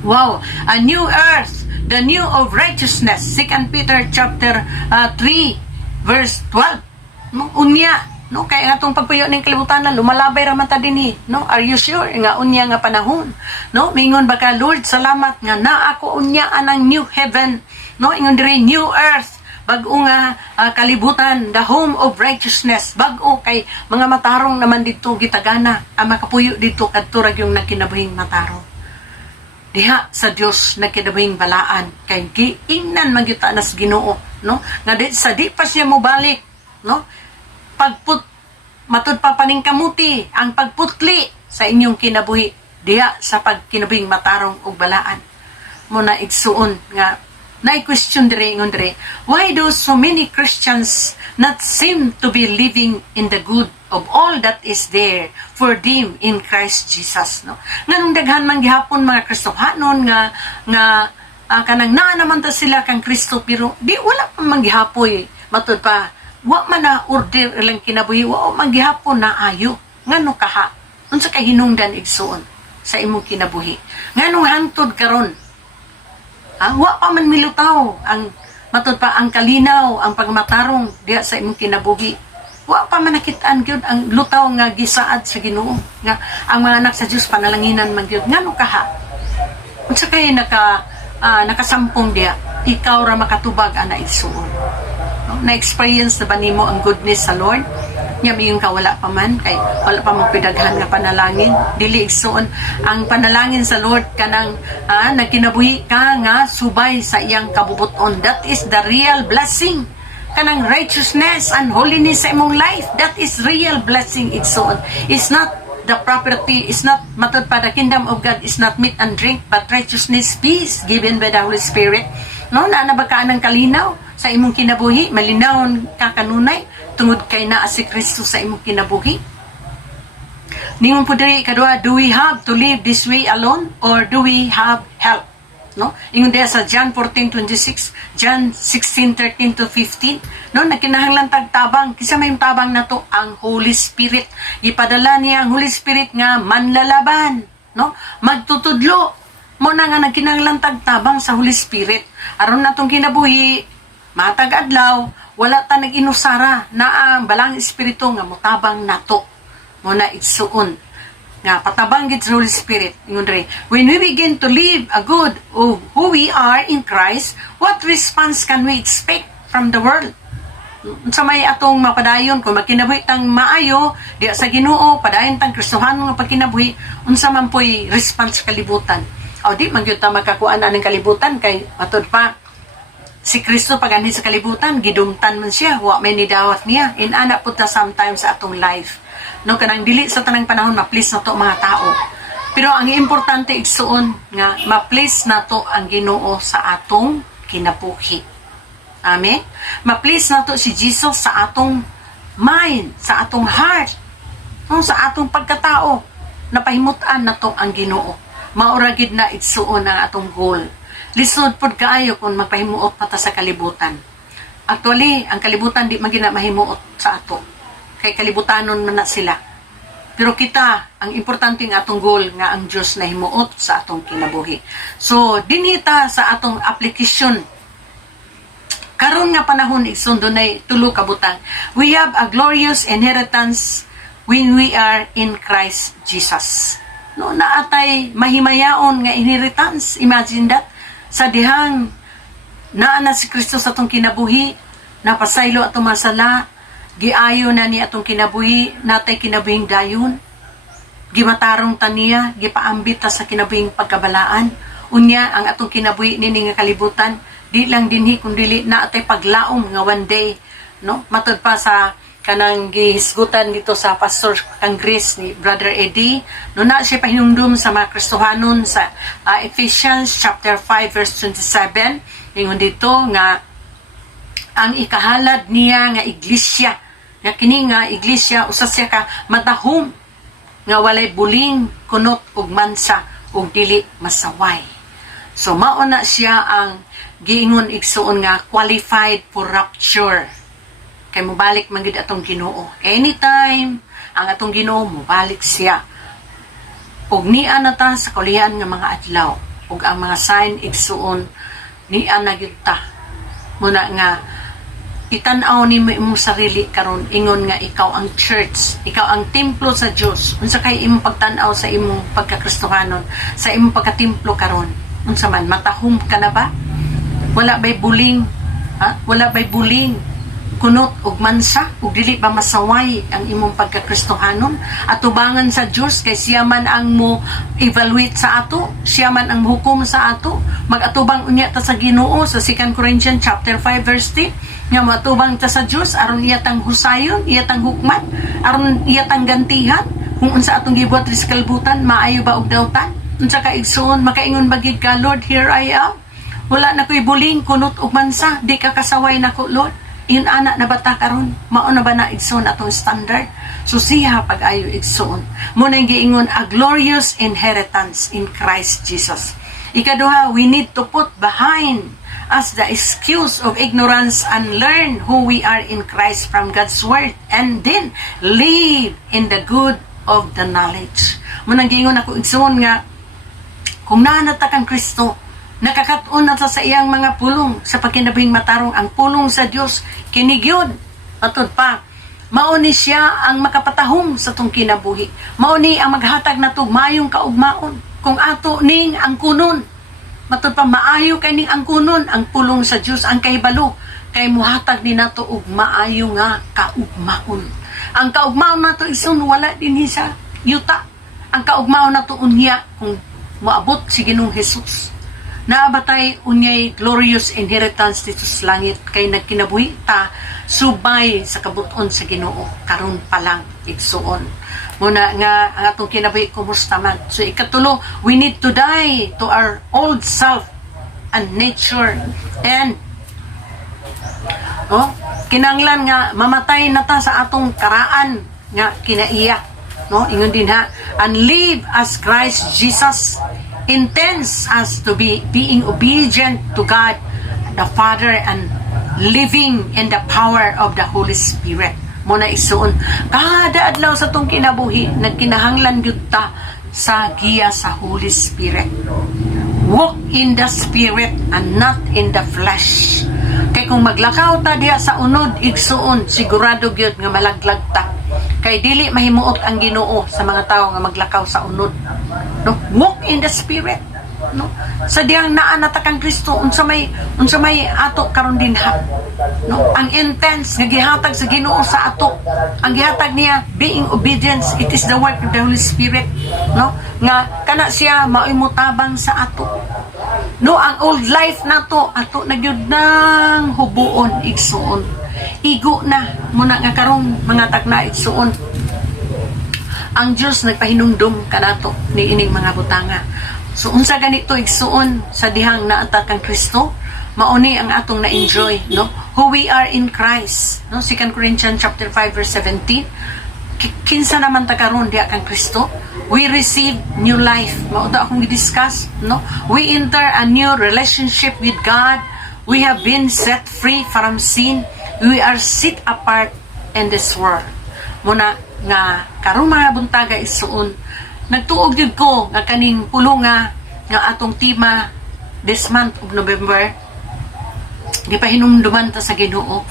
Wow, a new earth, the new of righteousness. 2 Peter chapter 3 verse 12. No, unya, no, kay atong pagpuyo ning kalibutan na lumalabay ra man ta dinhi, no? Are you sure nga unya nga panahon? No, mingon ba ka, Lord, salamat nga naa ako unya anang new heaven, no? Ingon diri new earth, bag-o nga kalibutan, the home of righteousness. Bag-o kay mga matarong naman dito gitagana ang makapuyo dito kadto ra yung nagkinabuhing matarong. Diha sa Dios nagkinabuhing balaan kay giingnan magyuta nas Ginoo, no? Nga sa di pa siya mobalik, no? Matud pa paning kamuti ang pagputli sa inyong kinabuhi diha sa pagkinabuhing matarong ug balaan. mo na igsuon nga na-question dire ingon dire, why do so many Christians not seem to be living in the good of all that is there for them in Christ Jesus, no? Nganong daghan man gihapon mga Kristohanon nga kanang naa naman ta sila kang Kristo pero di wala pa man gihapoy matud pa wa man na order lang kinabuhi wa man gihapon na ayo ngano kaha unsa kay hinungdan igsuon sa imong kinabuhi nganong hangtod karon wa pa man milutaw ang matud pa ang kalinaw ang pagmatarong diha sa imong kinabuhi wa pa man nakitaan gyud ang lutaw nga gisaad sa Ginoo nga ang mga anak sa Dios panalanginan man gyud ngano kaha unsa kay nakasampung diha ikaw ra makatubag ana igsuon no? Na-experience na ba nimo ang goodness sa Lord nya miyong ka wala pa man kay wala pa mong pidaghan nga panalangin dili igsuon ang panalangin sa Lord kanang nagkinabuhi ka nga subay sa iyang kabubuton that is the real blessing kanang righteousness and holiness sa imong life that is real blessing igsuon is not the property is not matud pa the kingdom of God is not meat and drink but righteousness peace given by the Holy Spirit no na nabakaan ng kalinaw sa imong kinabuhi malinawon ka kanunay tungod kay naa si Kristo sa imong kinabuhi ningon po diri kadua do we have to live this way alone or do we have help no ingon diha sa John 14:26 John 16:13 to 15 no nakinahanglan tagtabang kisa may tabang nato ang Holy Spirit gipadala niya ang Holy Spirit nga manlalaban no magtutudlo mo na nga nagkinahanglan tagtabang sa Holy Spirit aron natong kinabuhi matag adlaw wala ta nag-inusara na ang balang espiritu nga motabang nato mo na igsuon nga patabang gid sa Holy Spirit ingon diri when we begin to live a good of who we are in Christ what response can we expect from the world sa may atong mapadayon kung magkinabuhi tang maayo diya sa Ginoo padayon tang Kristohano nga pagkinabuhi unsa man poy response sa kalibutan o di man gyud ta makakuan aning kalibutan kay matud pa si Kristo pag-anhi sa kalibutan, gidumtan man siya, wa may nidawat niya. Inana po ta sometimes sa atong life. No, kanang dili sa tanang panahon, ma-please na to mga tao. Pero ang importante igsuon nga, ma-please na to ang Ginoo sa atong kinabuhi. Amen? Ma-please na to si Jesus sa atong mind, sa atong heart, no, sa atong pagkatao. Napahimutan na to ang Ginoo. Mauragid na igsuon ang atong goal. Lisod pod kaayo kung magpahimuot pa ta sa kalibutan. Actually, ang kalibutan di magina mahimuot sa ato. Kay kalibutanon man na sila. Pero kita, ang importante ng atong goal nga ang Diyos na himuot sa atong kinabuhi. So, dinita sa atong application. Karon nga panahon igsoon dunay tulo ka butang. We have a glorious inheritance when we are in Christ Jesus. No, naatay mahimayaon nga inheritance. Imagine that. Sa dihang naa na si Kristo sa atong kinabuhi, napasaylo atong masala, giayo na ni atong kinabuhi, natay kinabuhing dayon, gimatarong taniya, gipaambit ta sa kinabuhing pagkabalaan, unya ang atong kinabuhi nini nga kalibutan, di lang dinhi kundi na atay paglaom nga one day, no? Matud pa sa kanang gihisgutan dito sa Pastor Congress ni Brother Eddie no na siya pahinumdum sa mga Kristohanon sa Ephesians chapter 5 verse 27 ingon dito nga ang ikahalad niya nga iglesia nga kini nga iglesia usa siya ka matahom nga walay buling kunot ug mansa ug dili masaway so mao na siya ang giingon igsuon nga qualified for rapture kay mobalik man gid atong Ginoo. Anytime ang atong Ginoo mobalik siya. Ug niya na ta sa kaulihan nga mga adlaw ug ang mga sign igsuon niya na gyud ta. Muna nga itan-aw nimo imong sarili karon ingon nga ikaw ang church, ikaw ang templo sa Dios. Unsa kay imong pagtan-aw sa imong pagkakristohanon, sa imong pagkatemplo karon? Unsa man matahom ka na ba? Wala bay buling, ha? Wala bay buling kunot ug mansa ug dili ba masaway ang imong pagkakristohanon atubangan sa Dios kay siya man ang mo evaluate sa ato siya man ang hukom sa ato magatubang unya ta sa Ginoo sa 2 Corinthians chapter 5 verse 10 nga matubang ta sa Dios aron iya tang husayon iya tang hukman aron iya tang gantihan kung unsa atong gibuhat sa kalibutan maayo ba og dawtan unsa ka igsoon, makaingon bagid ka, Lord, here I am. Wala na ko'y buling, kunot ug mansa, di ka kasaway nako, Lord. Iyon anak na bata karon, mao na ba na igsoon atong standard? So siya pag-ayo igsoon. Muna yung giingon, a glorious inheritance in Christ Jesus. Ikaduha, we need to put behind us the excuse of ignorance and learn who we are in Christ from God's word, and then live in the good of the knowledge. Muna giingon ako igsoon nga, kung naanata kang Kristo, nakakatuon na sa iyang mga pulong sa pagkinabing matarong ang pulong sa Dios kinigyod matod pa mauni siya ang makapatahom sa tong kinabuhi, mauni ang maghatag nato mayong kaugmaon kung ato ning ang kunon matod pa maayo kay ning ang kunon ang pulong sa Dios ang kahibalo kay muhatag ni nato og maayo nga kaugmaon. Ang kaugmaon nato isun wala dinhi sa yuta, ang kaugmaon nato unya kung moabot si Ginoong Hesus. Naabatay unyay glorious inheritance dito sa langit kay nagkinabuhi ta subay sa kabuton sa Ginoo karon pa lang igsuon. Muna nga ang atong kinabuhi kumusta man. So ikatulo, we need to die to our old self and nature, and kinanglan nga mamatay na ta sa atong karaan nga kinaiya, ingon din ha, and live as Christ Jesus intends us to be being obedient to God the Father and living in the power of the Holy Spirit. Muna isuon, kada adlaw sa tong kinabuhi nagkinahanglan gyud ta sa giya sa Holy Spirit. Walk in the Spirit and not in the flesh. Kay kung maglakaw ta diha sa unod igsuon, sigurado gyud nga malaglag ta. Kay dili mahimuot ang Ginoo sa mga tawo nga maglakaw sa unod. Walk in the Spirit. Sa diyang naanata kang Kristo unsa may ato karon din ha. Ang intense nga gihatag sa Ginoo sa ato. Ang gihatag niya being obedience, it is the work of the Holy Spirit, nga kana siya maimutabang sa ato. Ang old life nato ato nagyud nang hubuon igsuon. Igo na muna nga karong mga tagna igsuon. Ang Diyos nagpahinumdum kanato ni ining mga butanga. So unsa ganito igsuon sa dihang naata kang Kristo, mauni ang atong na-enjoy, who we are in Christ, 2 Corinthians chapter 5 verse 17. Kinsa naman ta karon diha kang Kristo, we receive new life. Mao daw akong i-discuss, we enter a new relationship with God. We have been set free from sin. We are set apart in this world. Muna nga karong mga buntaga isuon, nagtuog jud ko nga kaning pulunga nga atong tema this month of November, gipahinumduman ta sa Ginoo.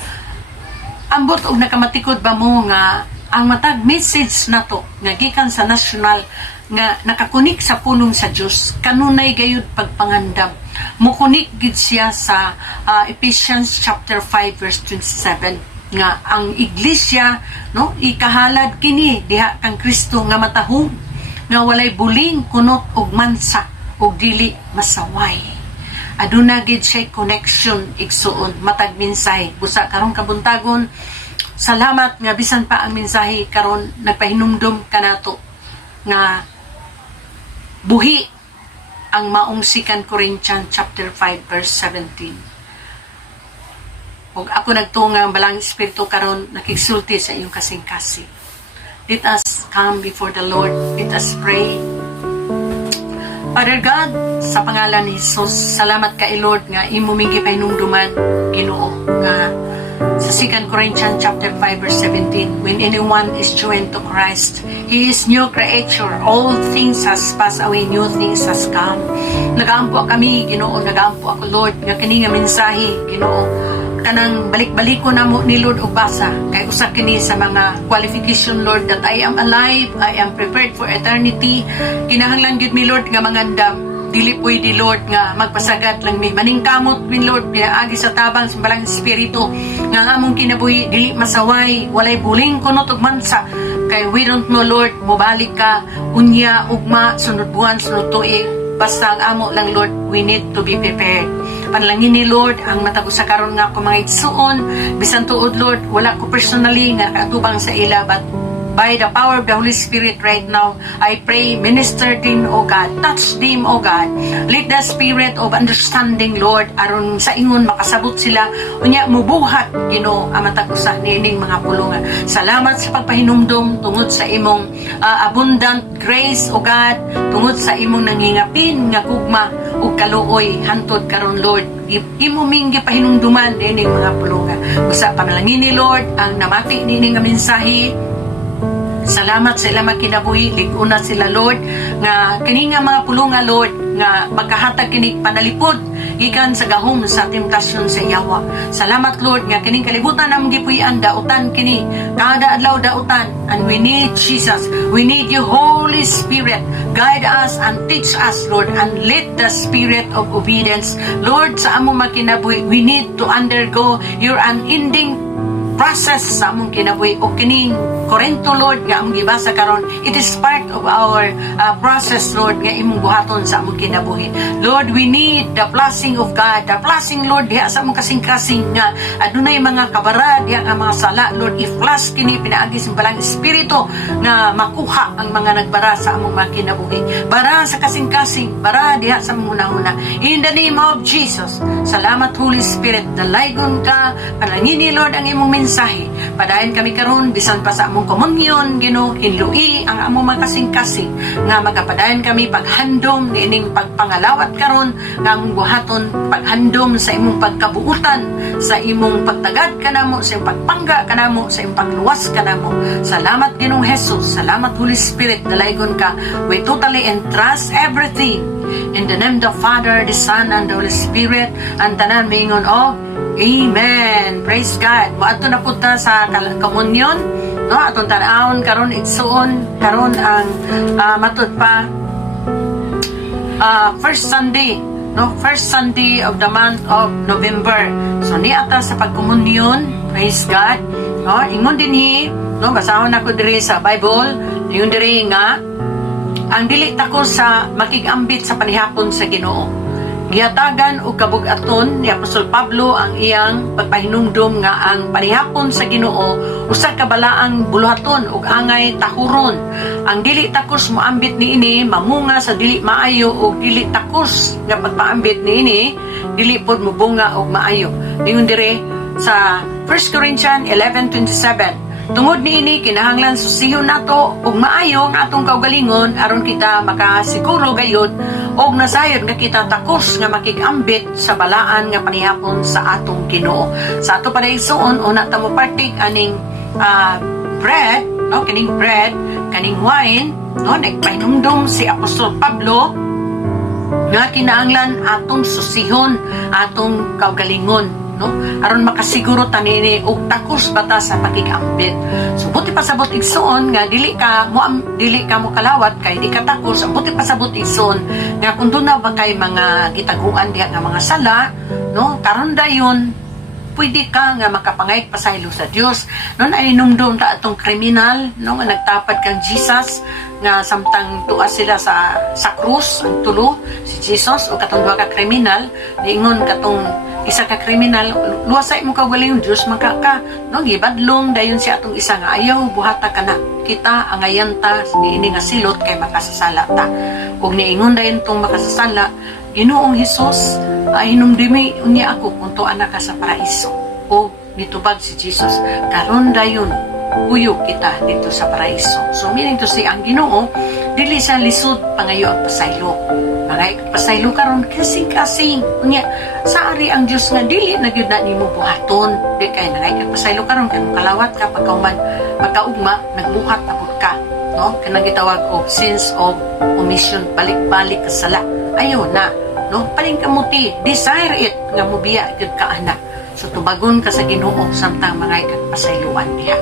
Ambot og nakamatikod ba mo nga ang matag message nato nga gikan sa national nga nakakunik sa pulong sa Dios kanunay gayud pagpangandam. Mukunik gid siya sa Ephesians chapter 5 verse 27 nga ang iglesia ikahalad kini diha kang Kristo nga matahom nga walay buling, kunot ug mansa ug dili masaway. Aduna gid siya connection igsuon matag mensahe busa karong kabuntagon. Salamat nga bisan pa ang mensahe karon nagpahinumdum kanato nga buhi ang maong 2 Corinthians chapter 5 verse 17. Ug ako nagtunga balang espiritu karon nakigsulti sa iyong kasing-kasing. Let us come before the Lord. Let us pray. Father God, sa pangalan ni Jesus, salamat kay Lord nga imo mingi pahinumduman Ginoo nga sa 2 Corinthians chapter 5 verse 17, when anyone is joined to Christ, he is new creature. All things has passed away, new things has come. Nagaampo kami Ginoo, nagaampo ako Lord nga kini nga mensahe Ginoo, kanang balik-balik ko na mo ni Lord og basa kay usa kini sa mga qualification Lord that I am alive, I am prepared for eternity. Kinahanglan gyud mi Lord nga mangandam, dili pwede Lord nga magpasagat lang mi maningkamot mi Lord pinaagi sa tabang sa balang espiritu nga among kinabuhi dili masaway, walay buling kunot ug mansa kay we don't know Lord mobalik ka unya ugma sunod buwan sunod tuig basta ang amo lang Lord, we need to be prepared. Panalangin ni Lord ang matag usa karon nga ako mga igsuon bisan tuod Lord wala ko personally nga katubang sa ila but by the power of the Holy Spirit right now. I pray, minister them, O God, touch them, O God. Let the spirit of understanding, Lord, aron sa ingon makasabot sila, unya mubuhat, Ginoo, ang matag usa niining mga pulungan. Salamat sa pagpahinumdum tungod sa imong abundant grace, O God, tungod sa imong nangingapin nga gugma ug kaluoy hantod karon, Lord. Imo minggi pahinumduman niining mga pulungan. Usa panalangin ni Lord ang namati niining nga mensahe. Salamat sa ilang makinabuhi, liguna sila, Lord, nga kini nga mga pulunga, Lord, nga magkahatag kini panalipod gikan sa gahom sa temptasyon sa Yawa. Salamat, Lord, nga kining kalibutan ang gipuy-an dautan kini kada adlaw dautan, and we need Jesus, we need you, Holy Spirit, guide us and teach us, Lord, and lead the spirit of obedience, Lord, sa among makinabuhi. We need to undergo your unending process sa among kinabuhi o kining Korinto, Lord, nga among gibasa karon. It is part of our process, Lord, nga imong buhaton sa among kinabuhi. Lord, we need the blessing of God, the blessing, Lord, diha sa among kasing-kasing nga adunay mga kabara diha nga mga sala, Lord, i-flash kini pinaagi sa balang espiritu nga makuha ang mga nagbara sa among mga kinabuhi. Bara sa kasing-kasing, bara diha sa among una-una. In the name of Jesus, salamat, Holy Spirit, dalaygon ka, panangini, Lord, ang imong mensahe. Padayon kami karon bisan pa sa among komunyon, Ginoo, hinlui ang among mga kasing-kasing nga magapadayon kami paghandom niining pagpangalawat karon nga among buhaton, paghandom sa imong pagkabuutan, sa imong pagtagad kanamo, sa imong pagpangga kanamo, sa imong pagluwas kanamo. Salamat, Ginoong Jesus. Salamat, Holy Spirit, dalaygon ka. We totally entrust everything in the name of the Father, the Son, and the Holy Spirit, and tanan mingon og Amen. Praise God. Moadto na punta sa komunyon, no? Atong tan-awon karon igsuon karon ang matud pa first Sunday, no? First Sunday of the month of November. So niata sa pagkomunyon, praise God. No, ingon dinhi, no, basahon ako diri sa Bible, ingon diri nga ang dili tako sa makigambit sa panihapon sa Ginoo. Gihatagan og kabug-aton ni Apostol Pablo ang iyang pagpahinumdom nga ang panihapon sa Ginoo usa ka balaang buluhaton ug angay tahuron. Ang dili takos moambit niini mamunga sa dili maayo ug dili takos nga pagpaambit niini dili pod mobunga og maayo. Ingon dire sa 1 Corinthians 11:27. Tungod niini kinahanglan susihon nato og maayo nga atong kaugalingon aron kita makasiguro gayud og nasayod nga kita takos nga makigambit sa balaan nga panihapon sa atong Ginoo. Sa ato pa igsuon una ta mo partik aning bread, no, kining bread, kaning wine, no, nagpahinumdum si Apostol Pablo nga kinahanglan atong susihon atong kaugalingon, no, aron makasiguro tanini og takos bata sa pakigambit. So buti pasabot igsuon nga dili ka mo kalawat kay di ka takos. Buti pasabot igsuon nga kun na ba kay mga gitaguan diha nga mga sala, no, karon dayon pwede ka nga makapangayag pasaylo sa Dios. Non ay numdum ta atong kriminal, no, nga nagtapad kang Jesus nga samtang tuas sila sa krus ang tulo si Jesus o katong duha ka kriminal niingon katong isa ka kriminal luwasay mo kaugaling Dios makaka, no, gibadlong dayon si atong isa nga ayaw buhata kana kita angayan ta niini nga silot kay makasasala ta ug niingon dayon tong makasasala Ginoong Hesus hinumdumi unya ako kung tuan na ka sa paraiso o nitubag si Jesus karon dayon uyog kita dito sa paraiso. So meaning to say ang Ginoo dili sa lisod pangayo ang pasaylo. Mga pasaylo karon kasing-kasing unya sa ari ang Dios nga dili na gyud na nimo buhaton. Di kay nangay pasaylo karon kay kalawat ka pagkauman magkaugma nagbuhat na pud ka, no? Kanang gitawag og sins of omission, balik-balik ka sala. Ayo na, no? Paling kamuti, desire it nga mobiya gyud ka ana. So tubagon ka sa Ginoo samtang mga pasayloan diha.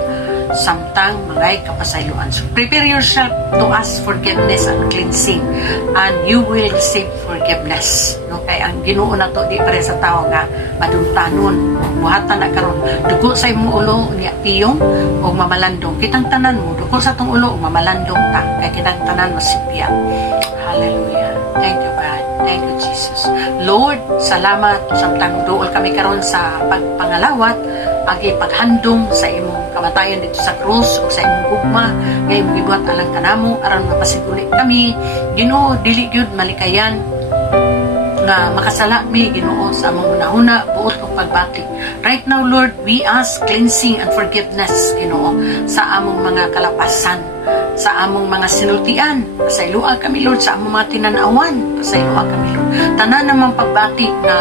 Samtang mga kapasayloan. So prepare yourself to ask forgiveness and cleansing and you will receive forgiveness. No, kay ang Ginoo nato di pare sa tao nga madumtanon, buhatan na karon dugo sa imong ulo niya piyong o mamalandong. Kitang tanan mo dugo sa tong ulo o mamalandong ta kay kitang tanan masipya. Hallelujah. Thank you God. Thank you Jesus. Lord, salamat samtang duol kami karon sa pagpangalawat agi paghandom sa imong kamatayon dito sa krus o sa imong gugma nga imong gibuhat alang kanamo aron mapasiguri kami Ginoo dili gyud malikayan nga makasala mi Ginoo sa among hunahuna buot og pagbati. Right now Lord, we ask cleansing and forgiveness Ginoo sa among mga kalapasan, sa among mga sinultian. Pasayloa kami Lord sa among mga tinanawan. Pasayloa kami Lord. Tanan namang pagbati na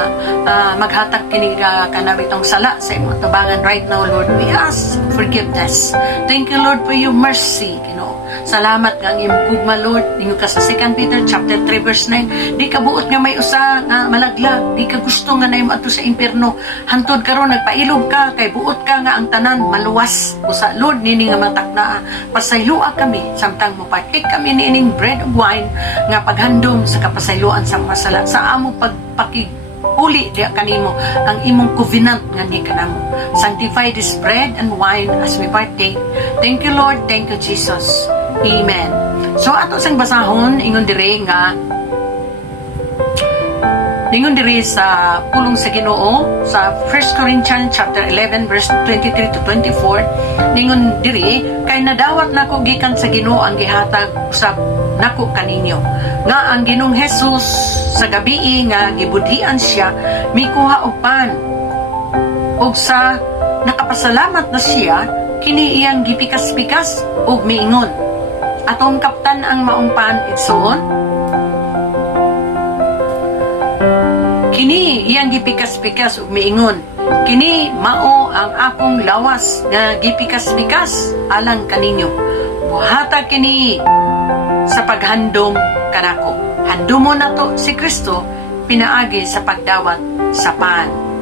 maghatag kini kanabitong sala sa imong tabangan right now Lord. We ask forgiveness. Thank you Lord for your mercy Ginoo. Salamat nga ang imong gugma Lord. Ninyo ka sa 2 Peter chapter 3 verse 9. Di ka buot nga may usa nga malaglag. Di ka gusto nga naimo adto sa impierno. Hantod karon nagpailog ka kay buot ka nga ang tanan maluwas. Usa Lord nini nga mataknaa. Pasayloa kami samtang mo partik kami niining bread of wine nga paghandom sa kapasayloan sa mga sala sa amo pagpakig uli diya kanimo ang imong covenant nga ni kanamo. Sanctify this bread and wine as we partake. Thank you Lord, thank you Jesus. Amen. So ato sang basahon ingon diri nga ningon diri sa pulong sa Ginoo sa 1 Corinthians chapter 11 verse 23 to 24 ningon diri kay nadawat nako gikan sa Ginoo ang gihatag usab nako kaninyo nga ang Ginoong Hesus sa gabii nga gibudhian siya mikuha og pan ug sa nakapasalamat na siya kini iyang gipikas-pikas ug miingon atong kaptan ang maong pan igsoon kini iyang gipikas-pikas ug miingon kini mao ang akong lawas nga gipikas-pikas alang kaninyo buhatag kini sa paghandom kanako handumon nato si Kristo pinaagi sa pagdawat sa pan.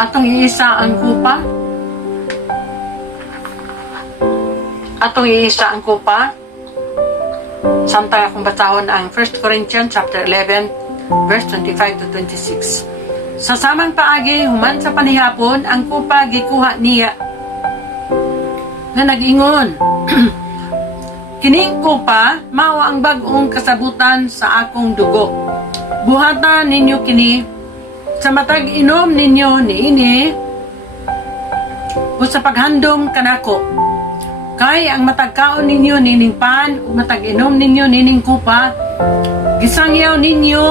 Atong iisa ang kupa. Atong iisa ang kupa. Samtang akong basahon ang 1 Corinthians chapter 11 verse 25 to 26. Sa samang paagi human sa panihapon ang kupa gikuha niya nga nag-ingon kining kupa mao ang bag-ong kasabutan sa akong dugo. Buhatan ninyo kini sa matag inom ninyo niini o sa paghandom kanako kay ang matagkaon ninyo nining pan o matag inom ninyo nining kupa gisangyaw ninyo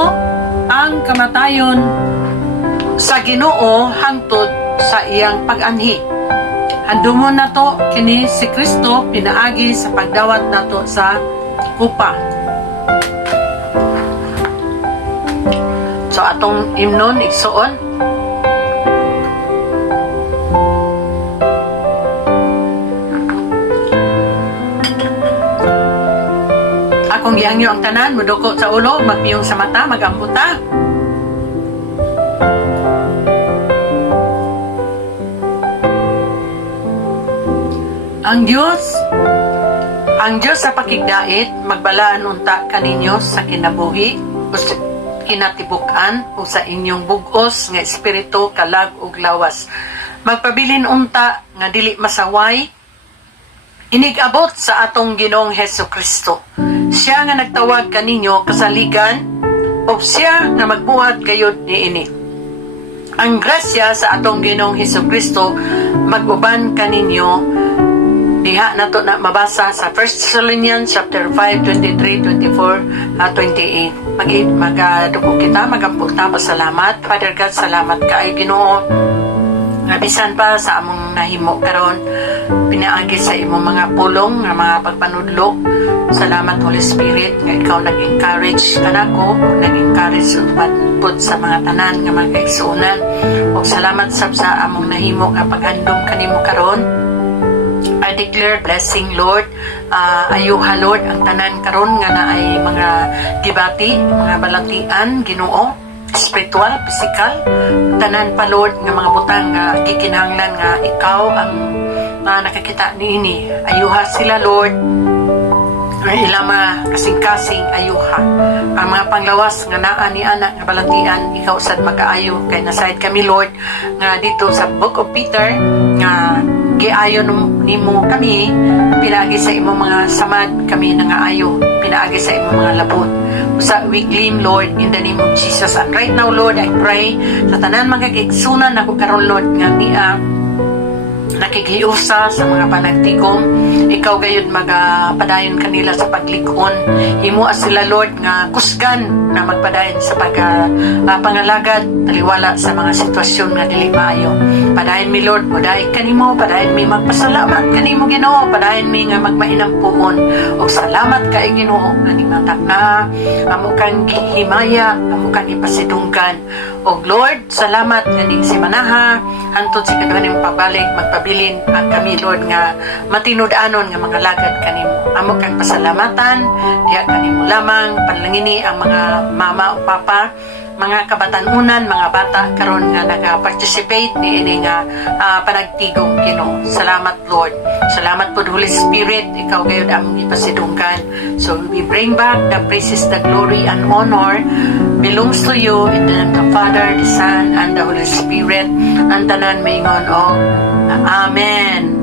ang kamatayon sa Ginoo hangtod sa iyang pag-anhi. Handumon nato kini si Kristo pinaagi sa pagdawat nato sa kupa. So atong imnon igsuon akong gihangyo ang tanan muduko sa ulo magpiyong sa mata magamputa. Ang Diyos sa pakigdait magbalaan unta kaninyo sa kinabuhi kinatibukan o sa inyong bugos nga espiritu kalag ug lawas magpabilin unta nga dili masaway inigabot sa atong Ginoong Hesukristo siya nga nagtawag kaninyo kasaligan o siya nga magbuhat gayud niini. Ang grasya sa atong Ginoong Hesukristo mag-uban kaninyo diha nato na mabasa sa 1 Thessalonians chapter 5 23 24 28. Magaduko kita magampo ta pasalamat. Father God, salamat kay Ginoo nga bisan pa sa among nahimo karon pinaagi sa imong mga pulong nga mga pagpanudlo. Salamat Holy Spirit nga ikaw nag-encourage kanako, nag-encourage pud sa mga tanan nga mga kaigsuonan. Ug salamat sab sa among nahimo nga paghandom kanimo karon. I declare blessing Lord, ayuha Lord ang tanan karon nga naay mga gibati, mga balatian Ginoo, spiritual, physical, tanan pa Lord nga mga butang nga gikinahanglan nga ikaw ang nakakita niini. Ayuha sila Lord ilama kasing-kasing ayuha. Ang mga panglawas nga naa ni anak nga balantian, ikaw sad makaayo kay nasayad kami Lord nga dito sa Book of Peter nga giayo nimo kami pinaagi sa imong mga samad kami nangaayo pinaagi sa imong mga labot sa we claim Lord in the name of Jesus. And right now Lord, I pray sa tanan mga kaigsunan ako karon Lord nga niya nakikiusa sa mga panagtigom, ikaw gayud magpadayon kanila sa paglikon, himuas sila Lord nga kusgan na magpadayon sa pangalagad taliwala sa mga sitwasyon nga dili maayo. Padayon mi Lord, padayon kanimo, padayon mi magpasalamat kanimo Ginoo, padayon mi nga magmainang puon og salamat kay Ginoo nanimatak na amo kang himaya, amo kang ipasidunggan. Og Lord, salamat nga si Manaha hantod si kadaghaning pabalik magpabilin ang kami Lord nga matinud-anon nga mga lagad kanimo. Amo kang pasalamatan diha kanimo lamang panlangini ang mga mama o papa, mga kabatanunan, mga bata karon nga naga-participate ni ini nga panagtigong Ginoo. Salamat Lord. Salamat po Holy Spirit, ikaw gayud among ipasidunggan. So we bring back the praises, the glory and honor belongs to you in the name of the Father, the Son and the Holy Spirit. Ang tanan maingon og Amen.